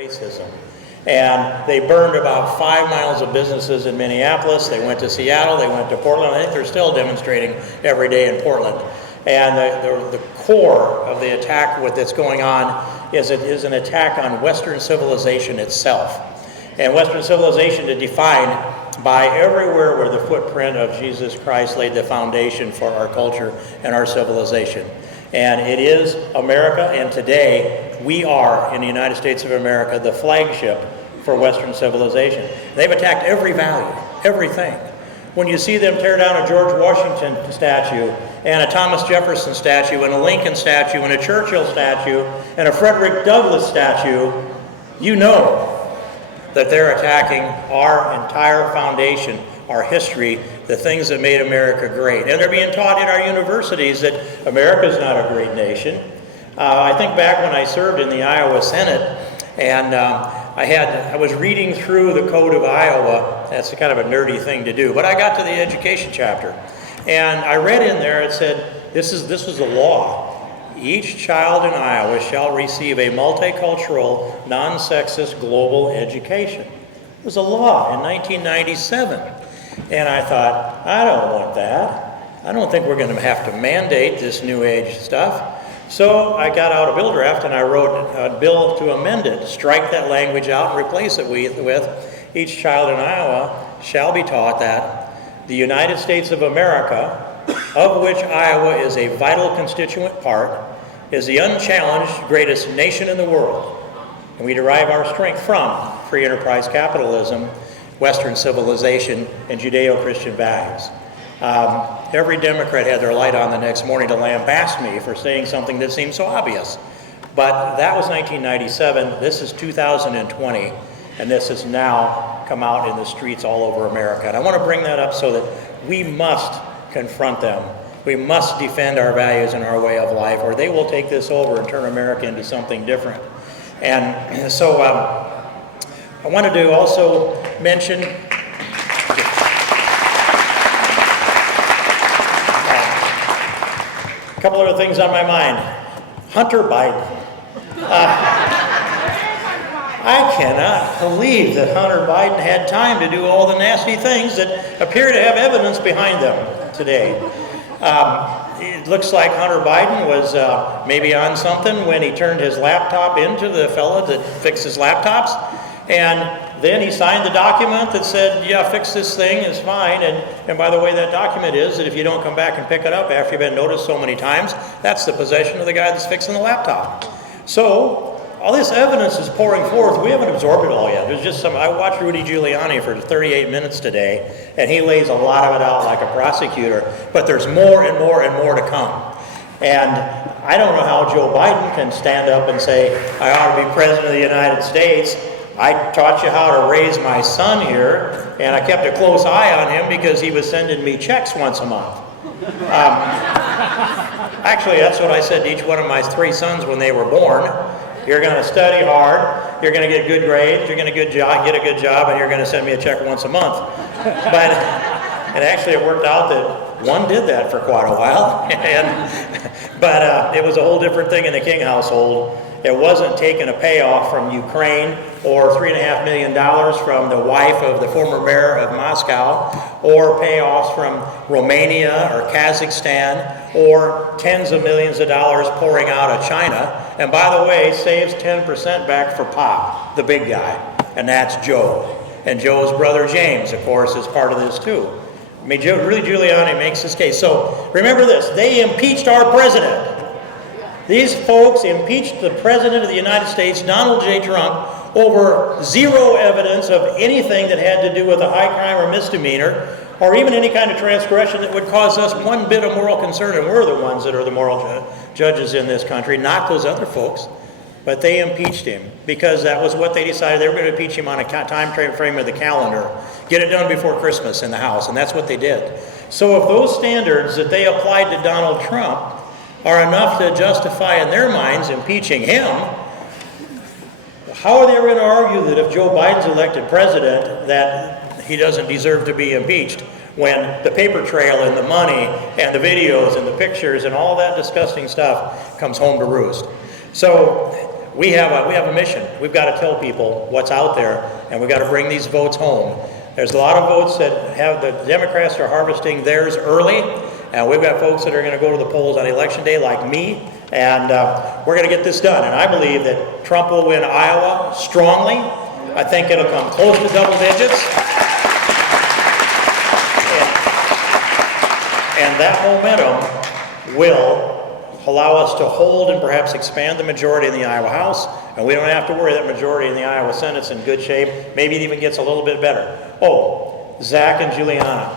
racism. And they burned about 5 miles of businesses in Minneapolis. They went to Seattle, they went to Portland. I think they're still demonstrating every day in Portland. And the core of the attack that's going on is an attack on Western civilization itself. And Western civilization is defined by everywhere where the footprint of Jesus Christ laid the foundation for our culture and our civilization. And it is America, and today we are, in the United States of America, the flagship for Western civilization. They've attacked every value, everything. When you see them tear down a George Washington statue, and a Thomas Jefferson statue, and a Lincoln statue, and a Churchill statue, and a Frederick Douglass statue, you know that they're attacking our entire foundation, our history, the things that made America great. And they're being taught in our universities that America's not a great nation. I think back when I served in the Iowa Senate, and I was reading through the Code of Iowa. That's kind of a nerdy thing to do, but I got to the education chapter, and I read in there, it said, this was a law. Each child in Iowa shall receive a multicultural, non-sexist global education. It was a law in 1997. And I thought, I don't want that. I don't think we're going to have to mandate this new age stuff. So I got out a bill draft and I wrote a bill to amend it, strike that language out and replace it with each child in Iowa shall be taught that the United States of America, of which Iowa is a vital constituent part, is the unchallenged greatest nation in the world. And we derive our strength from free enterprise capitalism, Western civilization, and Judeo-Christian values. Every Democrat had their light on the next morning to lambaste me for saying something that seemed so obvious. But that was 1997. This is 2020, and this has now come out in the streets all over America. And I want to bring that up so that we must confront them. We must defend our values and our way of life, or they will take this over and turn America into something different. And so I wanted to also mention a couple other things on my mind. Hunter Biden. I cannot believe that Hunter Biden had time to do all the nasty things that appear to have evidence behind them today. It looks like Hunter Biden was maybe on something when he turned his laptop into the fella that fixes laptops. And then he signed the document that said, yeah, fix this thing, it's fine. And by the way, that document is that if you don't come back and pick it up after you've been noticed so many times, that's the possession of the guy that's fixing the laptop. So all this evidence is pouring forth. We haven't absorbed it all yet. There's just I watched Rudy Giuliani for 38 minutes today, and he lays a lot of it out like a prosecutor. But there's more and more and more to come. And I don't know how Joe Biden can stand up and say, I ought to be president of the United States. I taught you how to raise my son here, and I kept a close eye on him because he was sending me checks once a month. Actually, that's what I said to each one of my 3 sons when they were born. You're going to study hard, you're going to get good grades, you're going to get a good job, and you're going to send me a check once a month. And actually it worked out that one did that for quite a while. But it was a whole different thing in the King household. It wasn't taking a payoff from Ukraine or $3.5 million from the wife of the former mayor of Moscow, or payoffs from Romania or Kazakhstan, or tens of millions of dollars pouring out of China. And by the way, saves 10% back for Pop, the big guy, and that's Joe. And Joe's brother James, of course, is part of this too. I mean, Rudy Giuliani makes this case. So remember this, they impeached our president. These folks impeached the President of the United States, Donald J. Trump, over zero evidence of anything that had to do with a high crime or misdemeanor, or even any kind of transgression that would cause us one bit of moral concern. And we're the ones that are the moral judges in this country, not those other folks. But they impeached him because that was what they decided. They were going to impeach him on a time frame of the calendar. Get it done before Christmas in the House, and that's what they did. So if those standards that they applied to Donald Trump are enough to justify in their minds impeaching him, how are they going to argue that if Joe Biden's elected president that he doesn't deserve to be impeached when the paper trail and the money and the videos and the pictures and all that disgusting stuff comes home to roost? So we have a mission. We've got to tell people what's out there, and we've got to bring these votes home. There's a lot of votes that have the Democrats are harvesting theirs early, and we've got folks that are going to go to the polls on election day like me, and we're going to get this done. And I believe that Trump will win Iowa strongly. I think it'll come close to double digits. And that momentum will allow us to hold and perhaps expand the majority in the Iowa House, and we don't have to worry that majority in the Iowa Senate's in good shape. Maybe it even gets a little bit better. Oh, Zach and Juliana.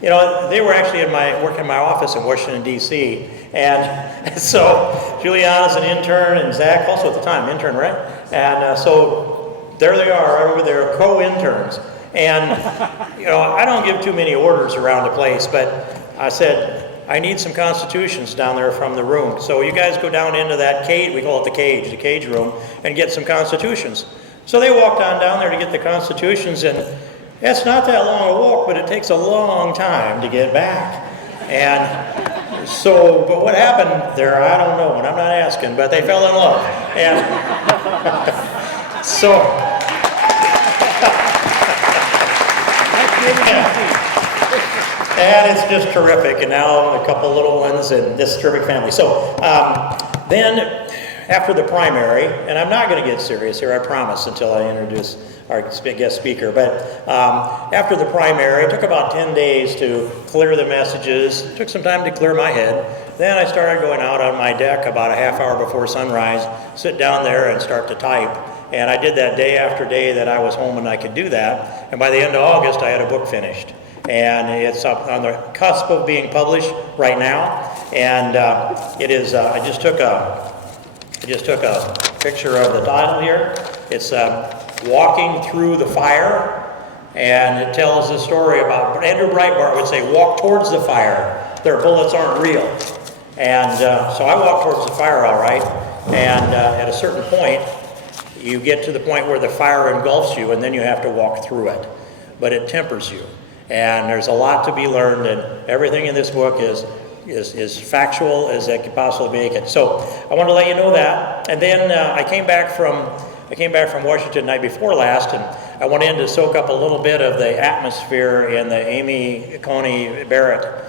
You know, they were actually working in my office in Washington, D.C., and so Juliana's an intern, and Zach also at the time, intern, right? And so there they are over there, co-interns. And, you know, I don't give too many orders around the place, but I said, I need some constitutions down there from the room. So you guys go down into that cage, we call it the cage room, and get some constitutions. So they walked on down there to get the constitutions, and it's not that long a walk, but it takes a long time to get back. And so, but what happened there, I don't know, and I'm not asking, but they fell in love. And so, and it's just terrific, and now a couple little ones, and this terrific family. So then, after the primary, and I'm not going to get serious here, I promise, until I introduce our guest speaker, but after the primary, it took about 10 days to clear the messages. It took some time to clear my head. Then I started going out on my deck about a half hour before sunrise, sit down there and start to type. And I did that day after day that I was home and I could do that. And by the end of August, I had a book finished. And it's up on the cusp of being published right now. And it is, I just took a picture of the title here. It's Walking Through the Fire. And it tells the story about, Andrew Breitbart would say, walk towards the fire. Their bullets aren't real. And so I walked towards the fire all right. And at a certain point, you get to the point where the fire engulfs you, and then you have to walk through it. But it tempers you. And there's a lot to be learned, and everything in this book is factual as it could possibly make it. So I want to let you know that. And then I came back from Washington the night before last, and I went in to soak up a little bit of the atmosphere in the Amy Coney Barrett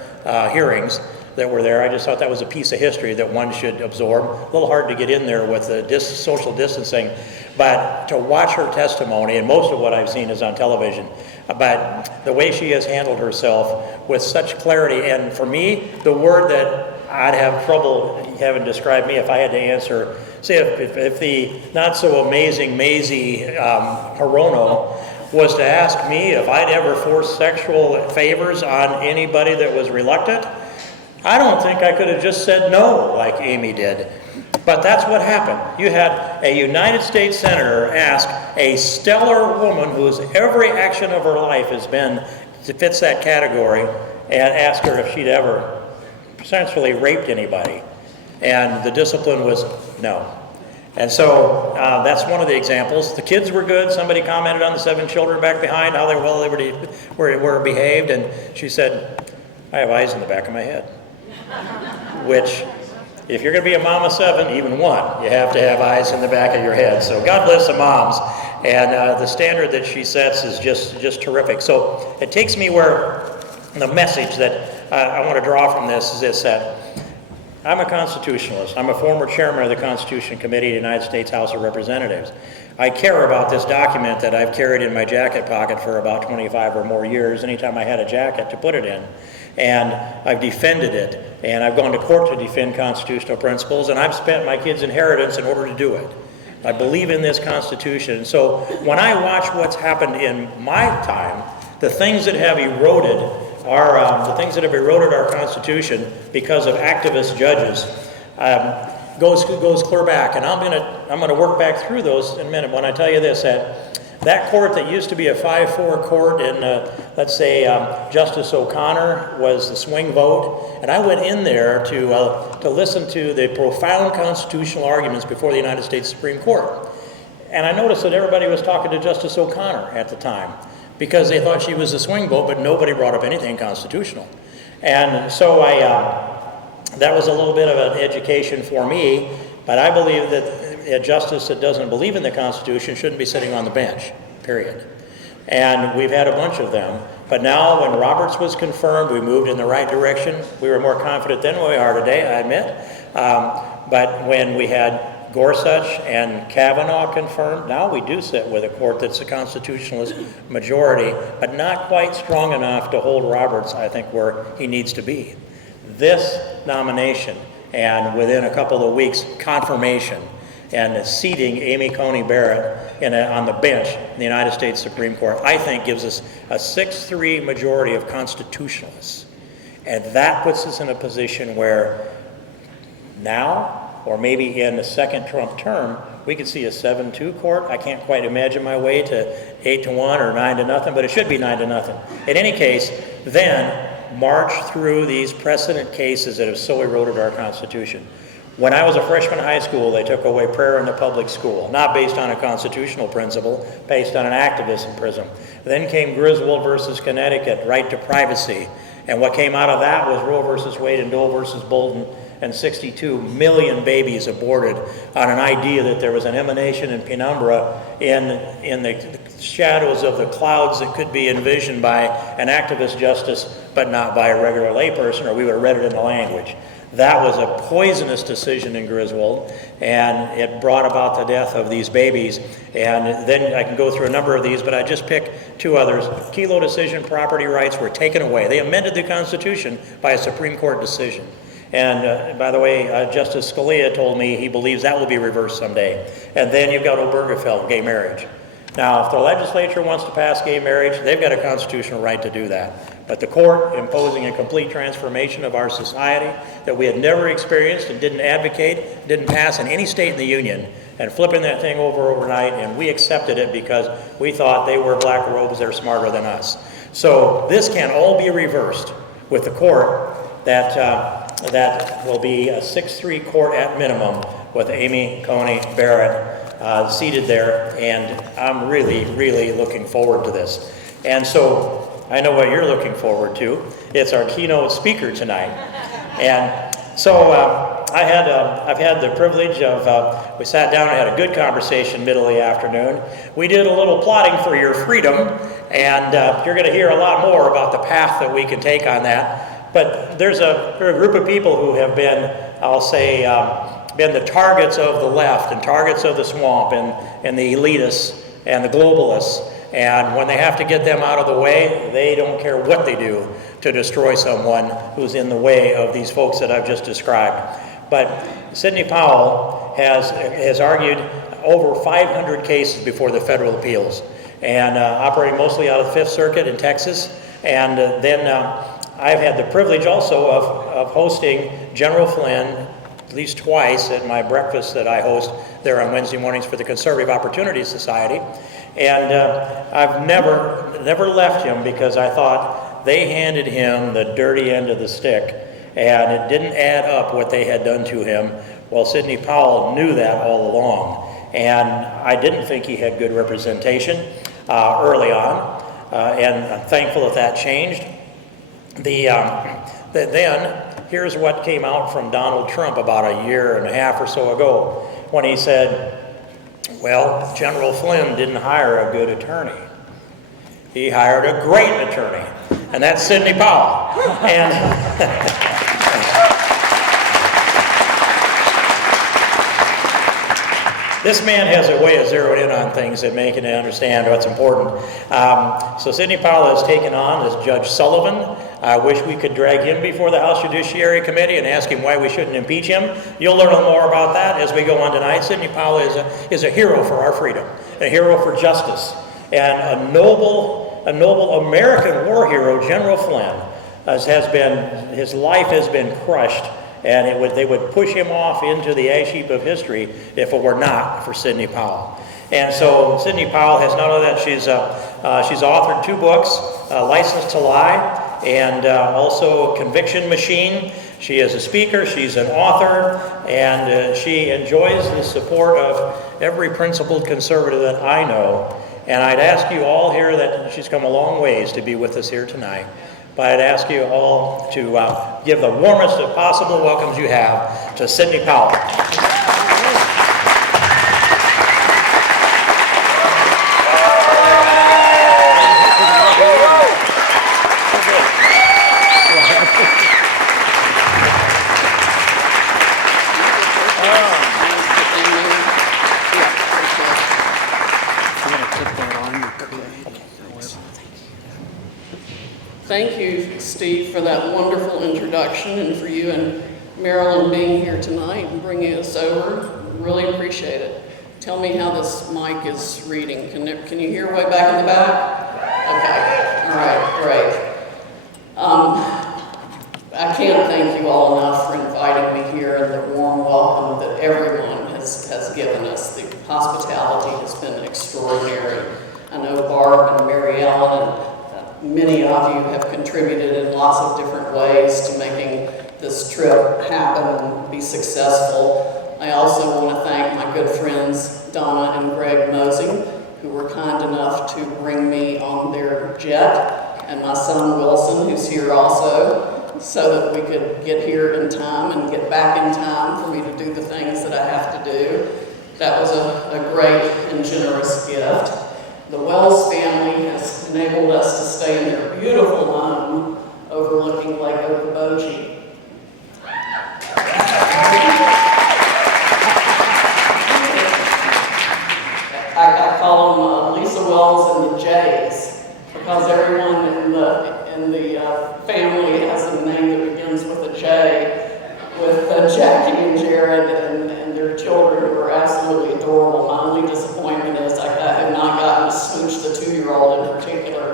hearings that were there. I just thought that was a piece of history that one should absorb. A little hard to get in there with the social distancing, but to watch her testimony, and most of what I've seen is on television, but the way she has handled herself with such clarity, and for me, the word that I'd have trouble having described me if I had to answer, say if the not so amazing Maisie Hirono was to ask me if I'd ever forced sexual favors on anybody that was reluctant, I don't think I could have just said no like Amy did. But that's what happened. You had a United States Senator ask a stellar woman whose every action of her life has been, fits that category, and ask her if she'd ever essentially raped anybody. And the discipline was no. And so that's one of the examples. The kids were good. Somebody commented on the 7 children back behind, how they were behaved, and she said, I have eyes in the back of my head. Which, if you're going to be a mom of 7, even 1, you have to have eyes in the back of your head. So God bless the moms. And the standard that she sets is just terrific. So it takes me where the message that I want to draw from this is this, that I'm a constitutionalist. I'm a former chairman of the Constitution Committee of the United States House of Representatives. I care about this document that I've carried in my jacket pocket for about 25 or more years, anytime I had a jacket to put it in. And I've defended it, and I've gone to court to defend constitutional principles, and I've spent my kids' inheritance in order to do it. I believe in this Constitution. So when I watch what's happened in my time, the things that have eroded our Constitution because of activist judges goes clear back, and I'm gonna work back through those in a minute. When I tell you this, that court that used to be a 5-4 court in, let's say, Justice O'Connor was the swing vote, and I went in there to listen to the profound constitutional arguments before the United States Supreme Court. And I noticed that everybody was talking to Justice O'Connor at the time because they thought she was the swing vote, but nobody brought up anything constitutional. And so that was a little bit of an education for me, but I believe that a justice that doesn't believe in the Constitution shouldn't be sitting on the bench, period. And we've had a bunch of them. But now when Roberts was confirmed, we moved in the right direction. We were more confident than we are today, I admit. But when we had Gorsuch and Kavanaugh confirmed, now we do sit with a court that's a constitutionalist majority, but not quite strong enough to hold Roberts, I think, where he needs to be. This nomination, and within a couple of weeks, confirmation, and seating Amy Coney Barrett on the bench in the United States Supreme Court, I think gives us a 6-3 majority of constitutionalists. And that puts us in a position where now, or maybe in the second Trump term, we could see a 7-2 court. I can't quite imagine my way to 8-1 or 9-0, but it should be 9-0. In any case, then march through these precedent cases that have so eroded our Constitution. When I was a freshman in high school, they took away prayer in the public school, not based on a constitutional principle, based on an activism prism. Then came Griswold versus Connecticut, right to privacy. And what came out of that was Roe versus Wade and Doe versus Bolden, and 62 million babies aborted on an idea that there was an emanation and penumbra in the shadows of the clouds that could be envisioned by an activist justice, but not by a regular layperson, or we would have read it in the language. That was a poisonous decision in Griswold, and it brought about the death of these babies. And then I can go through a number of these, but I just pick two others. Kelo decision, property rights were taken away. They amended the Constitution by a Supreme Court decision. And by the way, Justice Scalia told me he believes that will be reversed someday. And then you've got Obergefell, gay marriage. Now, if the legislature wants to pass gay marriage, they've got a constitutional right to do that. But the court imposing a complete transformation of our society that we had never experienced and didn't advocate, didn't pass in any state in the union, and flipping that thing over overnight, and we accepted it because we thought they wear black robes, they're smarter than us. So this can all be reversed with the court that will be a 6-3 court at minimum with Amy Coney Barrett seated there, and I'm really, really looking forward to this. And so I know what you're looking forward to. It's our keynote speaker tonight. And so I've had the privilege of, we sat down and had a good conversation middle of the afternoon. We did a little plotting for your freedom, and you're going to hear a lot more about the path that we can take on that. But there's a group of people who have been, I'll say, been the targets of the left and targets of the swamp and the elitists and the globalists. And when they have to get them out of the way, they don't care what they do to destroy someone who's in the way of these folks that I've just described. But Sidney Powell has argued over 500 cases before the federal appeals, and operating mostly out of the Fifth Circuit in Texas. And then I've had the privilege also of hosting General Flynn at least twice at my breakfast that I host there on Wednesday mornings for the Conservative Opportunity Society. And I've never left him because I thought they handed him the dirty end of the stick, and it didn't add up what they had done to him. Well, Sidney Powell knew that all along, and I didn't think he had good representation early on, and I'm thankful that changed. Then here's what came out from Donald Trump about a year and a half or so ago, when he said, well, General Flynn didn't hire a good attorney. He hired a great attorney, and that's Sidney Powell. And this man has a way of zeroing in on things and making it understand what's important. So Sidney Powell has taken on as Judge Sullivan. I wish we could drag him before the House Judiciary Committee and ask him why we shouldn't impeach him. You'll learn more about that as we go on tonight. Sidney Powell is a hero for our freedom, a hero for justice, and a noble American war hero. General Flynn his life has been crushed, and they would push him off into the ash heap of history if it were not for Sidney Powell. And so Sidney Powell has not only that, she's authored 2 books, License to Lie, and also Conviction Machine. She is a speaker, she's an author, and she enjoys the support of every principled conservative that I know. And I'd ask you all here, that she's come a long ways to be with us here tonight, but I'd ask you all to give the warmest of possible welcomes you have to Sidney Powell. Thank you, Steve, for that wonderful introduction, and for you and Marilyn being here tonight and bringing us over. Really appreciate it. Tell me how this mic is reading. Can you hear way back in the back? Okay. All right, great. I can't thank you all enough for inviting me here and the warm welcome that everyone has given us. The hospitality has been extraordinary. I know Barb and Mary Ellen and many of you have contributed in lots of different ways to making this trip happen and be successful. I also want to thank my good friends Donna and Greg Mosing, who were kind enough to bring me on their jet, and my son Wilson, who's here also, so that we could get here in time and get back in time for me to do the things that I have to do. That was a great and generous gift. The Wells family has enabled us to stay in their beautiful home overlooking Lake Okoboji. I call them Lisa Wells and the Jays, because everyone in the family has a name that begins with a J, with Jackie and Jared and their children, who are absolutely adorable. My only disappointment is I have not gotten to smooch the 2-year-old in particular.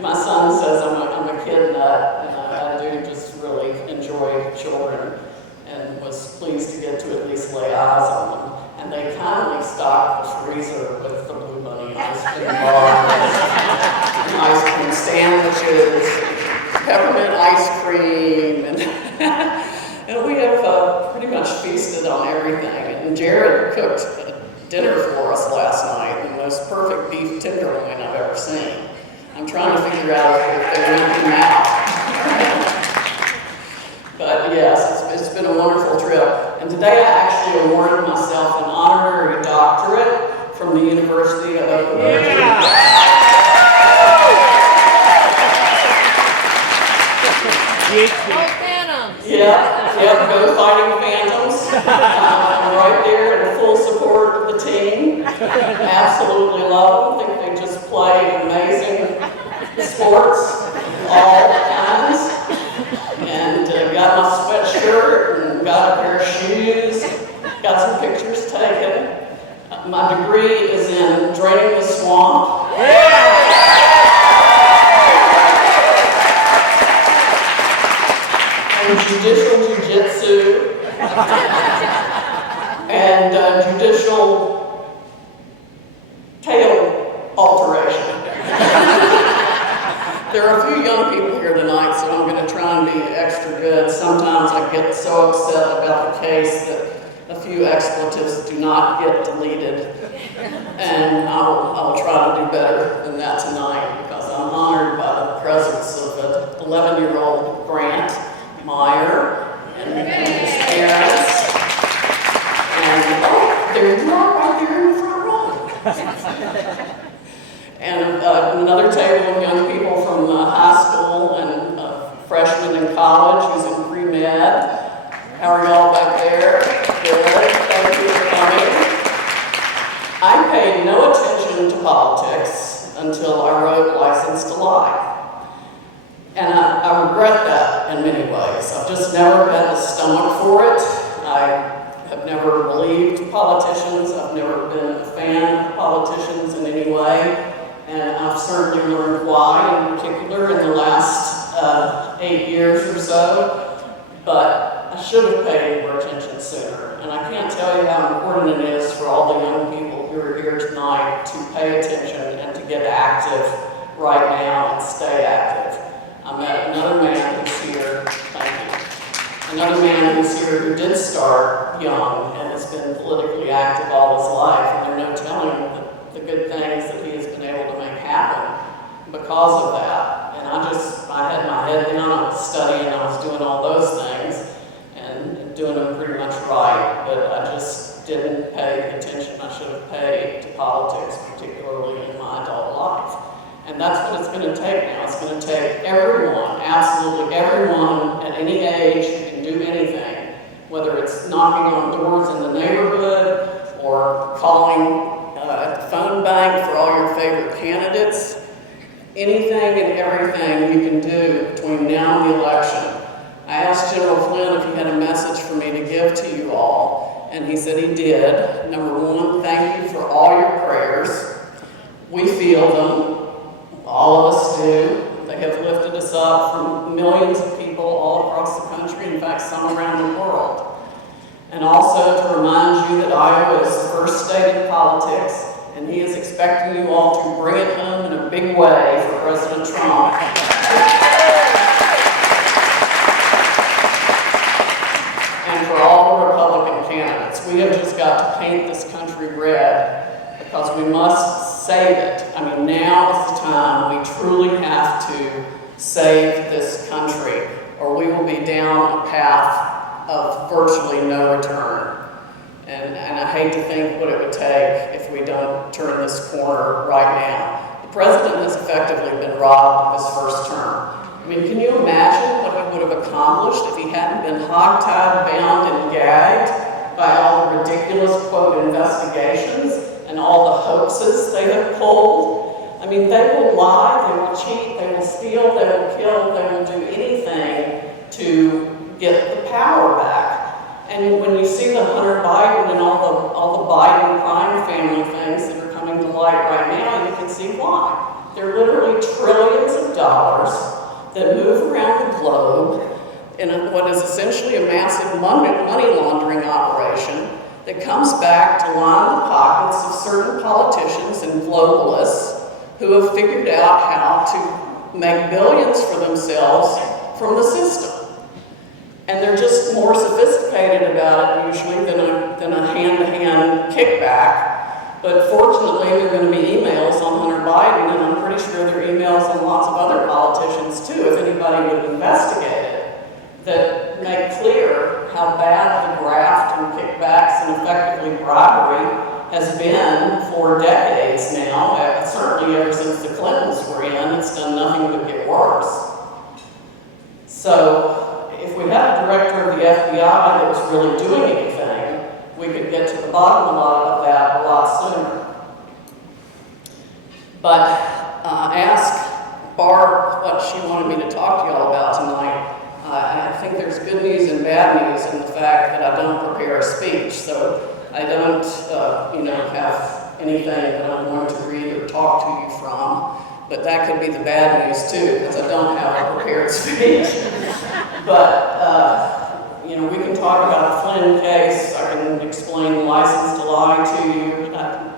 My son says I'm a kid nut, and I do just really enjoy children, and was pleased to get to at least lay eyes on them. And they kindly stocked the freezer with the Blue Bunny ice cream bar, and ice cream sandwiches, peppermint ice cream, and we have pretty much feasted on everything. And Jared cooked dinner for us last night, the most perfect beef tenderloin I've ever seen. I'm trying to figure out if they went him out. But yes, it's been a wonderful trip. And today I actually awarded myself an honorary doctorate from the University of Okoboji. Yeah, go Fighting Phantoms. I'm right there in full support of the team. Absolutely love them. I think they just play amazing sports of all kinds. And got my sweatshirt and got a pair of shoes, got some pictures taken. My degree is in draining the swamp. And judicial jiu-jitsu. And judicial tail alteration. There are a few young people here tonight, so I'm going to try and be extra good. Sometimes I get so upset about the case that a few expletives do not get deleted. And I'll try to do better than that tonight, because I'm honored by the presence of an 11-year-old Grant Meyer and his parents. And there you are, right there in the front row. And another table of young people from high school and freshmen in college who's in pre-med. How are y'all back there? Good. Thank you for coming. I paid no attention to politics until I wrote License to Lie. And I regret that in many ways. I've just never had the stomach for it. I have never believed politicians. I've never been a fan of politicians in any way. And I've certainly learned why, in particular, in the last 8 years or so. But I should have paid more attention sooner. And I can't tell you how important it is for all the young people who are here tonight to pay attention and to get active right now and stay active. I met another man who's here, thank you. Another man who's here who did start young and has been politically active all his life. And there's no telling the good things that he has been able to make happen because of that. And I had my head down, I was studying, I was doing all those things and doing them pretty much right, but I just didn't pay the attention I should have paid to politics, particularly in my adult life. And that's what it's going to take now. It's going to take everyone, absolutely everyone at any age who can do anything, whether it's knocking on doors in the neighborhood or calling a phone bank for all your favorite candidates, anything and everything you can do between now and the election. I asked General Flynn if he had a message for me to give to you all, and he said he did. Number one, thank you for all your prayers. We feel them. All of us do. They have lifted us up from millions of people all across the country, in fact, some around the world. And also to remind you that Iowa is the first state in politics, and he is expecting you all to bring it home in a big way for President Trump. And for all the Republican candidates, we have just got to paint this country red because we must save it. I mean, now is the time we truly have to save this country, or we will be down a path of virtually no return. And I hate to think what it would take if we don't turn this corner right now. The president has effectively been robbed of his first term. I mean, can you imagine what he would have accomplished if he hadn't been hogtied, bound, and gagged by all the ridiculous, quote, investigations and all the hoaxes they have pulled? I mean, they will lie, they will cheat, they will steal, they will kill, they will do anything to get the power back. And when you see the Hunter Biden and all the Biden crime family things that are coming to light right now, you can see why. They're literally trillions of dollars that move around the globe in what is essentially a massive money laundering operation that comes back to line the pockets of certain politicians and globalists who have figured out how to make billions for themselves from the system. And they're just more sophisticated about it usually than a hand-to-hand kickback. But fortunately, there are going to be emails on Hunter Biden, and I'm pretty sure there are emails on lots of other politicians too, if anybody would investigate it, that make clear how bad the graft and kickbacks and effectively bribery has been for decades now. Certainly ever since the Clintons were in, it's done nothing but get worse. So, if we had a director of the FBI that was really doing anything, we could get to the bottom of that a lot sooner. But I asked Barb what she wanted me to talk to y'all about tonight. I think there's good news and bad news in the fact that I don't prepare a speech, so I don't, have anything that I'm going to read or talk to you from. But that could be the bad news too, because I don't have a prepared speech. But, we can talk about the Flynn case. I can explain license to lie to you.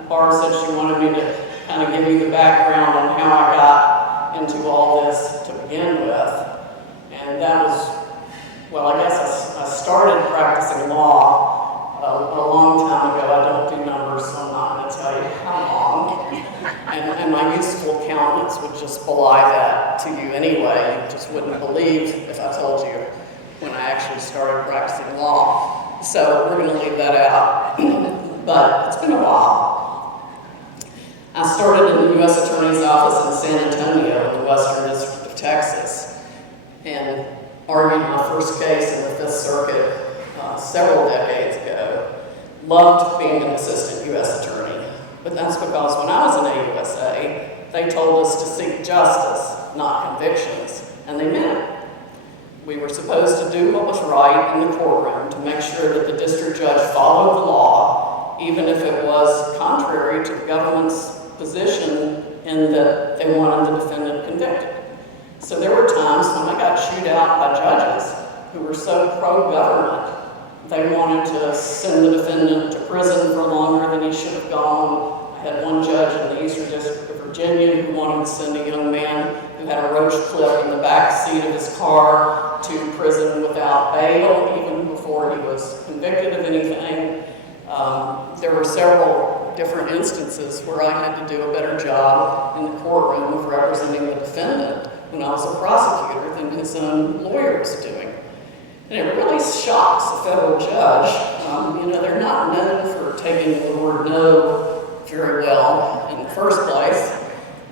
Barb said she wanted me to kind of give you the background on how I got into all this to begin with. And that was, well, I guess I started practicing law a long time ago. I don't do numbers, so I'm not going to tell you how long. And my useful accountants would just belie that to you anyway. You just wouldn't believe if I told you when I actually started practicing law. So we're going to leave that out. But it's been a while. I started in the U.S. Attorney's Office in San Antonio in the Western District of Texas and argued my first case in the Fifth Circuit several decades ago. Loved being an assistant U.S. attorney. But that's because when I was in AUSA, they told us to seek justice, not convictions, and they meant it. We were supposed to do what was right in the courtroom to make sure that the district judge followed the law, even if it was contrary to the government's position in that they wanted the defendant convicted. So there were times when I got chewed out by judges who were so pro-government, they wanted to send the defendant to prison for longer than he should have gone. I had one judge in the Eastern District of Virginia who wanted to send a young man who had a roach clip in the back seat of his car to prison without bail, even before he was convicted of anything. There were several different instances where I had to do a better job in the courtroom of representing the defendant when I was a prosecutor than his own lawyer was doing. And it really shocks a federal judge. They're not known for taking the word no very well in the first place.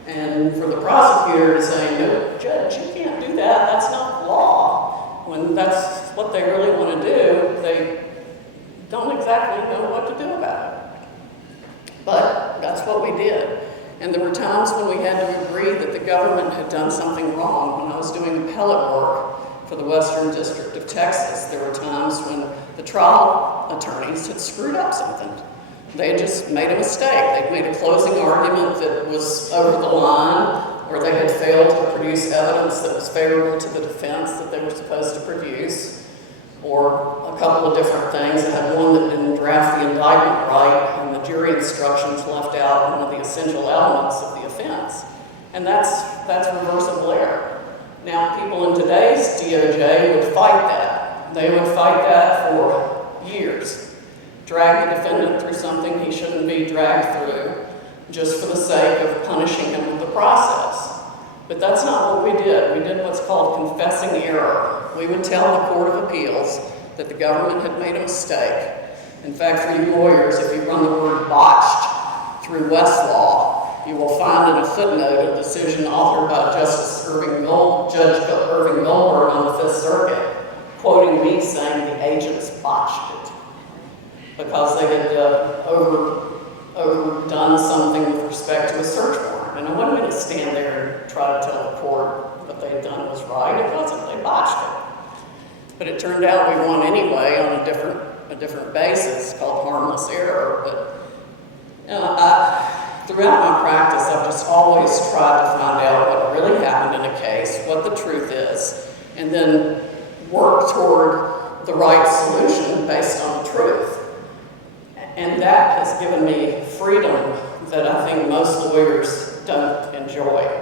And for the prosecutor to say, no, judge, you can't do that, that's not law. When that's what they really want to do, they don't exactly know what to do about it. But that's what we did. And there were times when we had to agree that the government had done something wrong. When I was doing appellate work for the Western District of Texas, there were times when the trial attorneys had screwed up something. They had just made a mistake. They'd made a closing argument that was over the line, or they had failed to produce evidence that was favorable to the defense that they were supposed to produce, or a couple of different things. I had one that didn't draft the indictment right, and the jury instructions left out one of the essential elements of the offense. And that's reversible error. Now, people in today's DOJ would fight that. They would fight that for years. Drag the defendant through something he shouldn't be dragged through, just for the sake of punishing him with the process. But that's not what we did. We did what's called confessing error. We would tell the Court of Appeals that the government had made a mistake. In fact, for you lawyers, if you run the word botched through Westlaw, you will find in a footnote a decision authored by Judge Irving Goldberg on the Fifth Circuit, quoting me saying the agents botched it because they had overdone something with respect to a search warrant. And I wasn't going to stand there and try to tell the court what they had done was right. It wasn't. They botched it. But it turned out we won anyway on a different basis called harmless error. But throughout my practice, I've just always tried to find out what really happened in a case, what the truth is, and then work toward the right solution based on the truth. And that has given me freedom that I think most lawyers don't enjoy.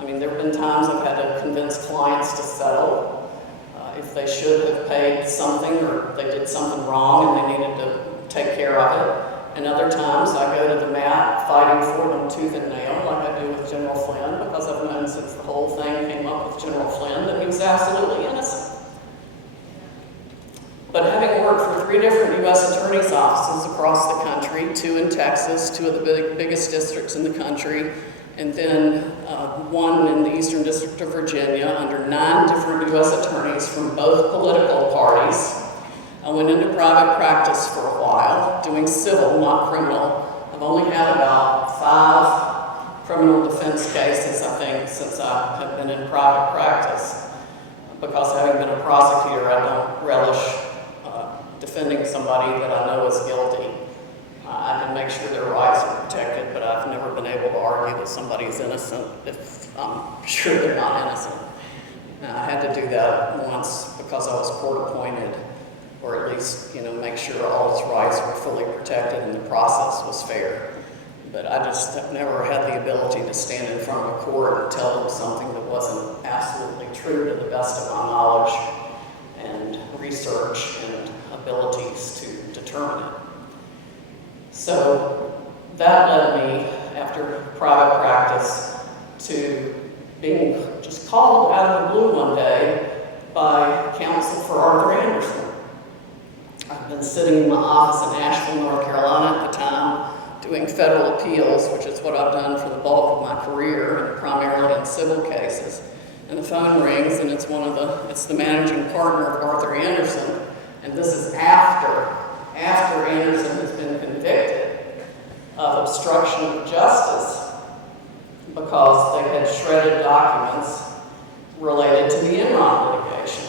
I mean, there have been times I've had to convince clients to settle if they should have paid something or they did something wrong and they needed to take care of it. And other times I go to the mat fighting for them tooth and nail, like I do with General Flynn, because I've known since the whole thing came up with General Flynn that he was absolutely innocent. But having worked for 3 different U.S. attorneys' offices across the country, 2 in Texas, 2 of the biggest districts in the country, and then 1 in the Eastern District of Virginia under 9 different U.S. attorneys from both political parties, I went into private practice for a while, doing civil, not criminal. I've only had about 5 criminal defense cases, I think, since I have been in private practice. Because having been a prosecutor, I don't relish defending somebody that I know is guilty. I can make sure their rights are protected, but I've never been able to argue that somebody's innocent if I'm sure they're not innocent. Now, I had to do that once because I was court appointed, or at least, make sure all his rights were fully protected and the process was fair. But I just have never had the ability to stand in front of a court and tell them something that wasn't absolutely true to the best of my knowledge and research and abilities to determine it. So that led me, after private practice, to being just called out of the blue one day by counsel for Arthur Anderson. I've been sitting in my office in Asheville, North Carolina at the time, doing federal appeals, which is what I've done for the bulk of my career, and primarily in civil cases. And the phone rings, and it's the managing partner of Arthur Anderson, and this is after Anderson has been convicted of obstruction of justice because they had shredded documents related to the Enron litigation.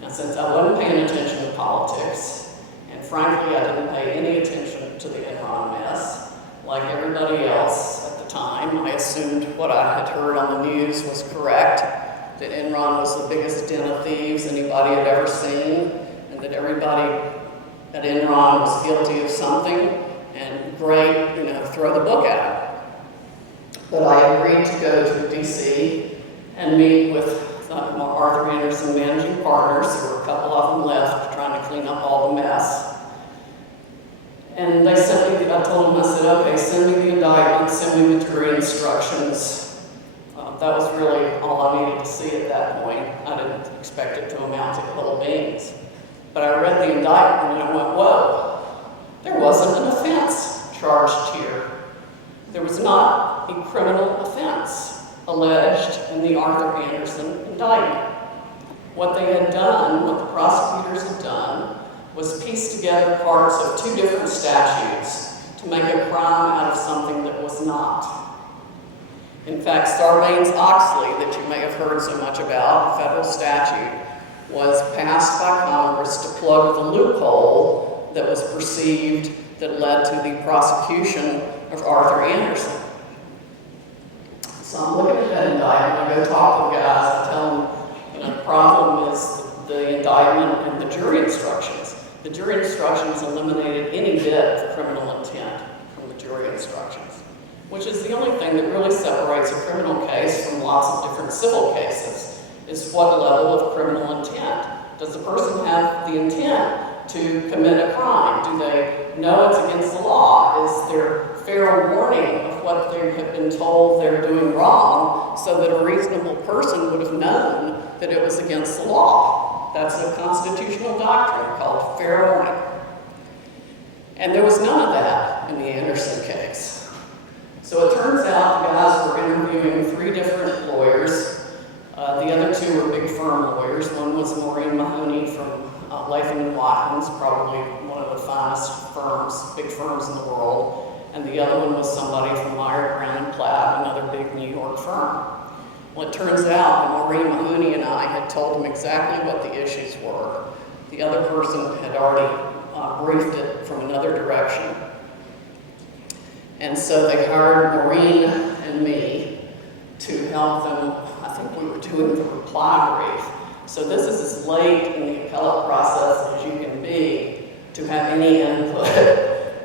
Now, since I wasn't paying attention to politics, and frankly, I didn't pay any attention to the Enron mess, like everybody else at the time, I assumed what I had heard on the news was correct, that Enron was the biggest den of thieves anybody had ever seen, and that everybody at Enron was guilty of something, and great, throw the book at it. But I agreed to go to D.C. and meet with Arthur Anderson managing partners. There were a couple of them left trying to clean up all the mess. And they sent me, I told them, I said, okay, send me the indictment, send me the jury instructions. That was really all I needed to see at that point. I didn't expect it to amount to little beans. But I read the indictment and I went, whoa, there wasn't an offense charged here. There was not a criminal offense alleged in the Arthur Anderson indictment. What they had done, what the prosecutors had done, was piece together parts of 2 different statutes to make a crime out of something that was not. In fact, Sarbanes-Oxley, that you may have heard so much about, federal statute, was passed by Congress to plug the loophole that was perceived that led to the prosecution of Arthur Anderson. So I'm looking at that indictment, I go talk to the guys, I tell them, the problem is the indictment and the jury instructions. The jury instructions eliminated any bit of criminal intent from the jury instructions, which is the only thing that really separates a criminal case from lots of different civil cases, is what level of criminal intent. Does the person have the intent to commit a crime? Do they know it's against the law? Is there fair warning of what they have been told they're doing wrong so that a reasonable person would have known that it was against the law? That's a constitutional doctrine called fair warning. And there was none of that in the Anderson case. So it turns out the guys were interviewing 3 different lawyers. The other 2 were big firm lawyers. One was Maureen Mahoney from Latham & Watkins, probably one of the finest firms, big firms in the world. And the other one was somebody from Meyer, Brown & Platt, another big New York firm. Well, it turns out that Maureen Mahoney and I had told them exactly what the issues were. The other person had already briefed it from another direction. And so they hired Maureen and me to help them. I think we were doing the reply brief. So this is as late in the appellate process as you can be to have any input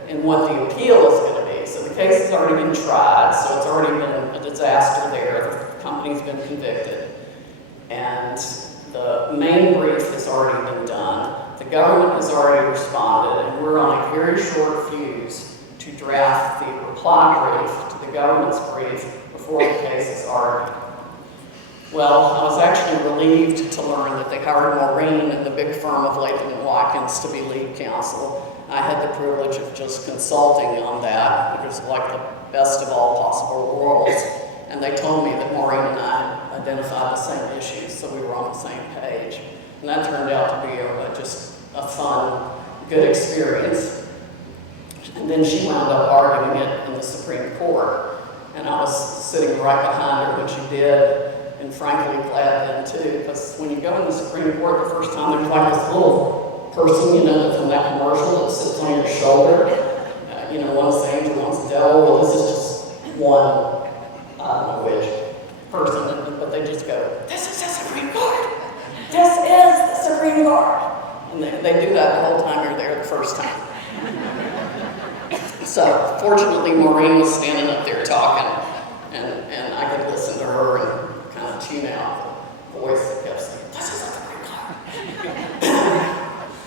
in what the appeal is going to be. So the case has already been tried, so it's already been a disaster there. The company's been convicted. And the main brief has already been done. The government has already responded, and we're on a very short fuse to draft the reply brief to the government's brief before the case is argued. Well, I was actually relieved to learn that they hired Maureen and the big firm of Latham & Watkins to be lead counsel. I had the privilege of just consulting on that. It was like the best of all possible worlds. And they told me that Maureen and I identified the same issues, so we were on the same page. And that turned out to be just a fun, good experience. And then she wound up arguing it in the Supreme Court. And I was sitting right behind her when she did. And frankly, glad then too, because when you go in the Supreme Court the first time, there's like this little person, from that commercial that sits on your shoulder. One's the angel, one's the devil. Well, this is just one, I don't know which person, but they just go, "This is the Supreme Court. This is the Supreme Court." And they do that the whole time you're there the first time. So fortunately, Maureen was standing up there talking, and I could listen to her and kind of tune out the voice that kept saying, "This is the Supreme Court."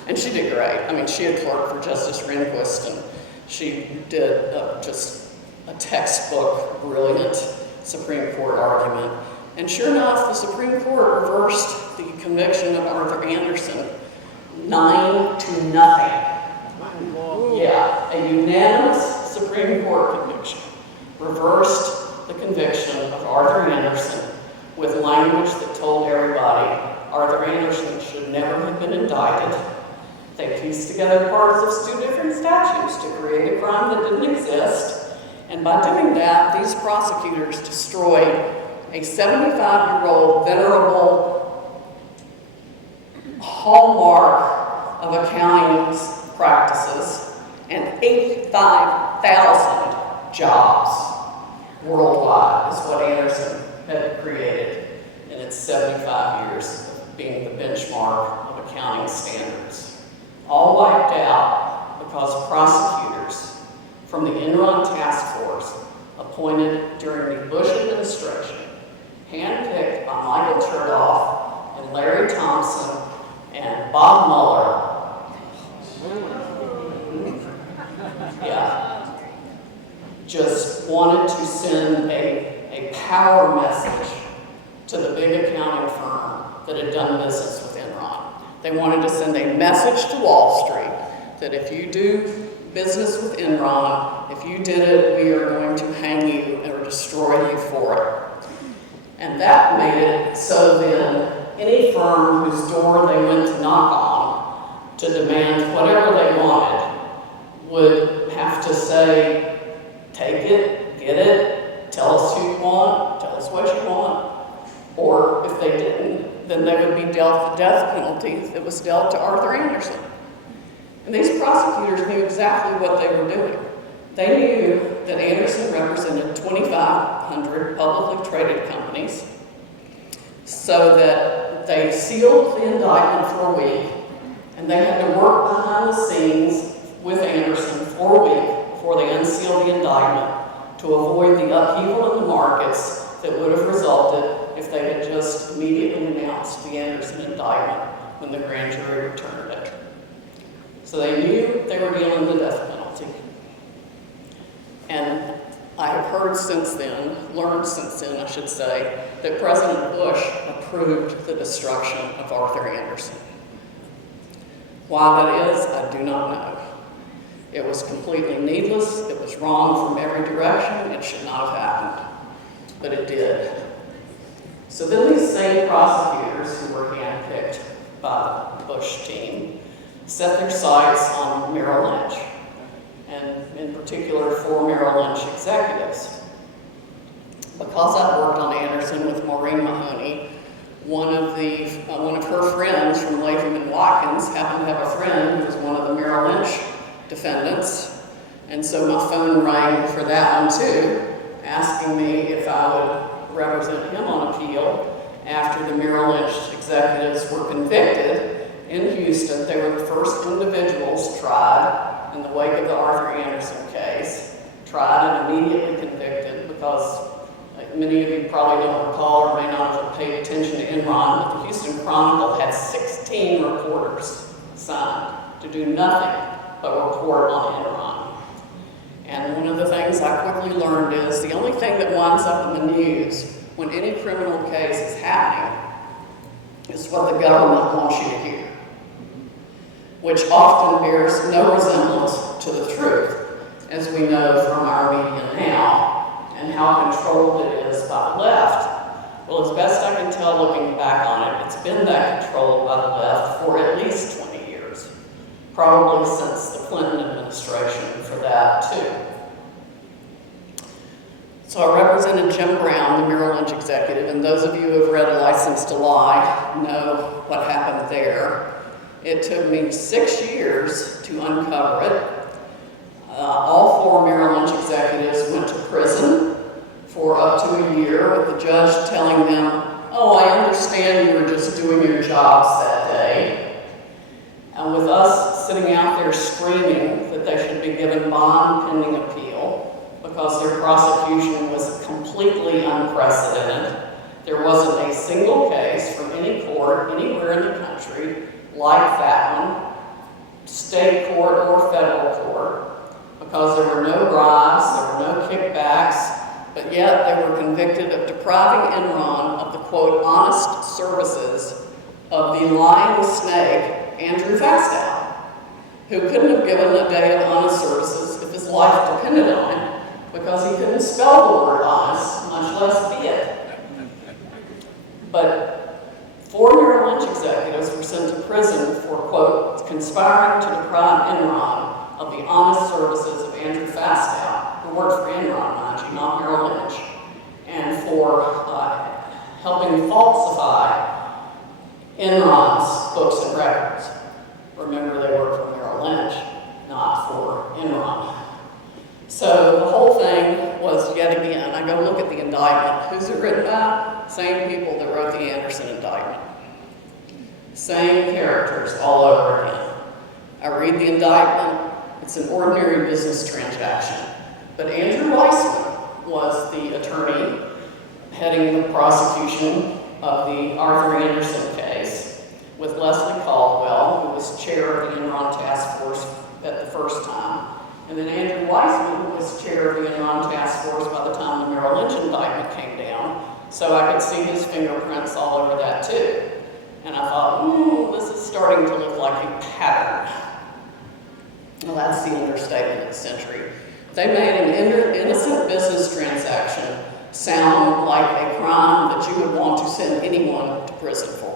And she did great. I mean, she had clerked for Justice Rehnquist, and she did just a textbook, brilliant Supreme Court argument. And sure enough, the Supreme Court reversed the conviction of Arthur Anderson 9-0. Yeah, a unanimous Supreme Court conviction reversed the conviction of Arthur Anderson with language that told everybody Arthur Anderson should never have been indicted. They pieced together parts of 2 different statutes to create a crime that didn't exist. And by doing that, these prosecutors destroyed a 75-year-old venerable hallmark of accounting practices and 85,000 jobs worldwide is what Anderson had created in its 75 years of being the benchmark of accounting standards. All wiped out because prosecutors from the Enron Task Force appointed during the Bush administration, handpicked by Michael Chertoff and Larry Thompson and Bob Mueller, just wanted to send a power message to the big accounting firm that had done business with Enron. They wanted to send a message to Wall Street that if you do business with Enron, if you did it, we are going to hang you or destroy you for it. And that made it so then any firm whose door they went to knock on to demand whatever they wanted would have to say, "Take it, get it, tell us who you want, they didn't, then they would be dealt the death penalty that was dealt to Arthur Anderson. And these prosecutors knew exactly what they were doing. They knew that Anderson represented 2,500 publicly traded companies, so that they sealed the indictment for a week, and they had to work behind the scenes with Anderson for a week before they unsealed the indictment to avoid the upheaval in the markets that would have resulted if they had just immediately announced the Anderson indictment when the grand jury returned it. So they knew they were dealing the death penalty. And I have heard since then, learned since then, I should say, that President Bush approved the destruction of Arthur Anderson. Why that is, I do not know. It was completely needless, it was wrong from every direction, it should not have happened, but it did. So then these same prosecutors who were handpicked by the Bush team set their sights on Merrill Lynch, and in particular 4 Merrill Lynch executives. Because I worked on Anderson with Maureen Mahoney, one of her friends from Latham and Watkins happened to have a friend who was one of the Merrill Lynch defendants, and so my phone rang for that one too, asking me if I would represent him on appeal after the Merrill Lynch executives were convicted in Houston. They were the first individuals tried in the wake of the Arthur Anderson case, tried and immediately convicted because, like many of you probably don't recall or may not have paid attention to Enron, but the Houston Chronicle had 16 reporters assigned to do nothing but report on Enron. And one of the things I quickly learned is the only thing that winds up in the news when any criminal case is happening is what the government wants you to hear, which often bears no resemblance to the truth, as we know from our media now, and how controlled it is by the left. Well, as best I can tell looking back on it, it's been that controlled by the left for at least 20 years, probably since the Clinton administration for that too. So I represented Jim Brown, the Merrill Lynch executive, and those of you who have read License to Lie know what happened there. It took me 6 years to uncover it. All 4 Merrill Lynch executives went to prison for up to a year, with the judge telling them, "Oh, I understand you were just doing your jobs that day." And with us sitting out there screaming that they should be given bond pending appeal because their prosecution was completely unprecedented. There wasn't a single case from any court anywhere in the country like that one, state court or federal court, because there were no bribes, there were no kickbacks, but yet they were convicted of depriving Enron of the, quote, honest services of the lying snake, Andrew Fastow, who couldn't have given a day of honest services if his life depended on it, because he couldn't spell the word honest, much less be it. But 4 Merrill Lynch executives were sent to prison for, quote, conspiring to deprive Enron of the honest services of Andrew Fastow, who worked for Enron, mind you, not Merrill Lynch, and for helping falsify Enron's books and records. Remember, they worked for Merrill Lynch, not for Enron. So the whole thing was, yet again, I go look at the indictment. Who's it written by? Same people that wrote the Anderson indictment. Same characters all over again. I read the indictment. It's an ordinary business transaction. But Andrew Weissman was the attorney heading the prosecution of the Arthur Anderson case, with Leslie Caldwell, who was chair of the Enron task force at the first time. And then Andrew Weissman was chair of the Enron task force by the time the Merrill Lynch indictment came down, so I could see his fingerprints all over that too. And I thought, this is starting to look like a pattern. Well, that's the understatement of the century. They made an innocent business transaction sound like a crime that you would want to send anyone to prison for.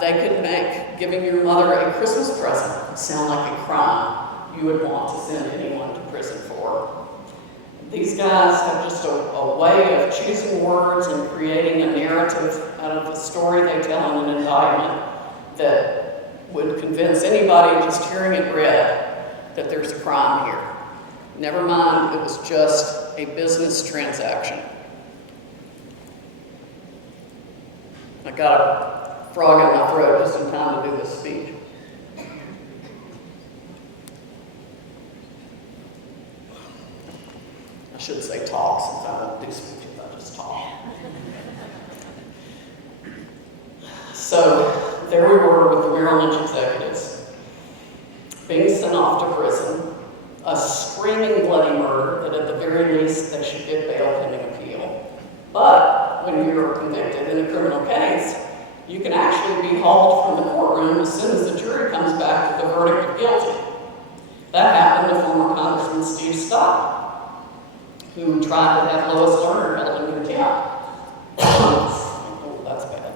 They could make giving your mother a Christmas present sound like a crime you would want to send anyone to prison for. These guys have just a way of choosing words and creating a narrative out of the story they tell in an indictment that would convince anybody just hearing it read that there's a crime here. Never mind, it was just a business transaction. I got a frog in my throat just in time to do this speech. I should say talk, since I don't do speeches, I just talk. So there we were with the Merrill Lynch executives, being sent off to prison, a screaming bloody murder that at the very least they should get bail pending appeal. But when you're convicted in a criminal case, you can actually be hauled from the courtroom as soon as the jury comes back with a verdict of guilty. That happened to former Congressman Steve King, who tried to have Lois Lerner held in contempt. Oh, that's bad.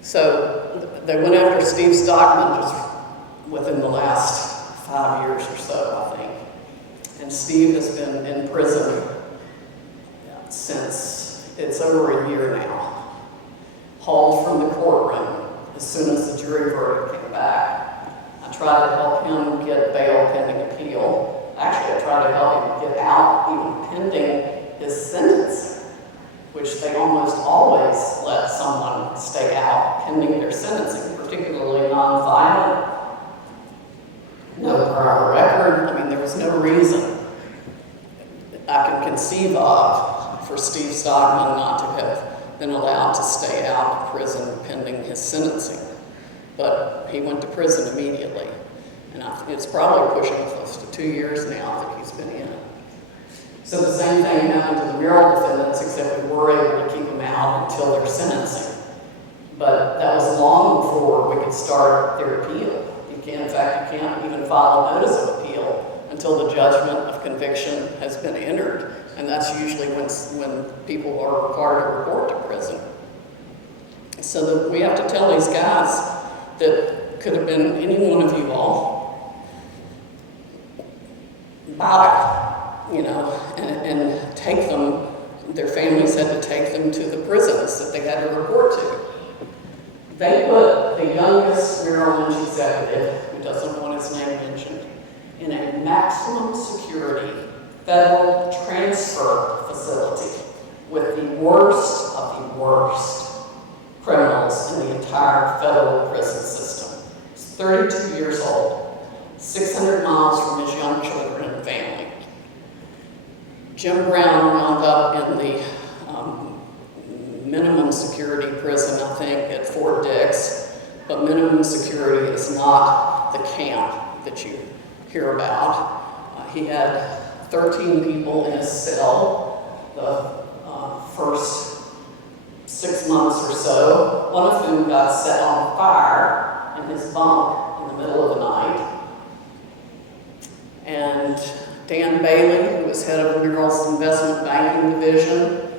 So they went after Steve Stockman just within the last 5 years or so, I think. And Steve has been in prison since it's over a year now. Hauled from the courtroom as soon as the jury verdict came back. I tried to help him get bail pending appeal. Actually, I tried to help him get out even pending his sentence, which they almost always let someone stay out pending their sentencing, particularly nonviolent. No prior record. I mean, there was no reason I can conceive of for Steve Stockman not to have been allowed to stay out of prison pending his sentencing. But he went to prison immediately. And it's probably pushing close to 2 years now that he's been in. So the same thing happened to the Merrill defendants, except we were able to keep them out until their sentencing. But that was long before we could start their appeal. In fact, you can't even file a notice of appeal until the judgment of conviction has been entered. And that's usually when people are required to report to prison. So that we have to tell these guys that could have been any one of you all, and take them, their families had to take them to the prisons that they had to report to. They put the youngest Merrill Lynch executive, who doesn't want his name mentioned, in a maximum security federal transfer facility with the worst of the worst criminals in the entire federal prison system. He's 32 years old, 600 miles from his young children and family. Jim Brown wound up in the minimum security prison, I think, at Fort Dix, but minimum security is not the camp that you hear about. He had 13 people in his cell the first 6 months or so, one of whom got set on fire in his bunk in the middle of the night. And Dan Bailey, who was head of Merrill's investment banking division,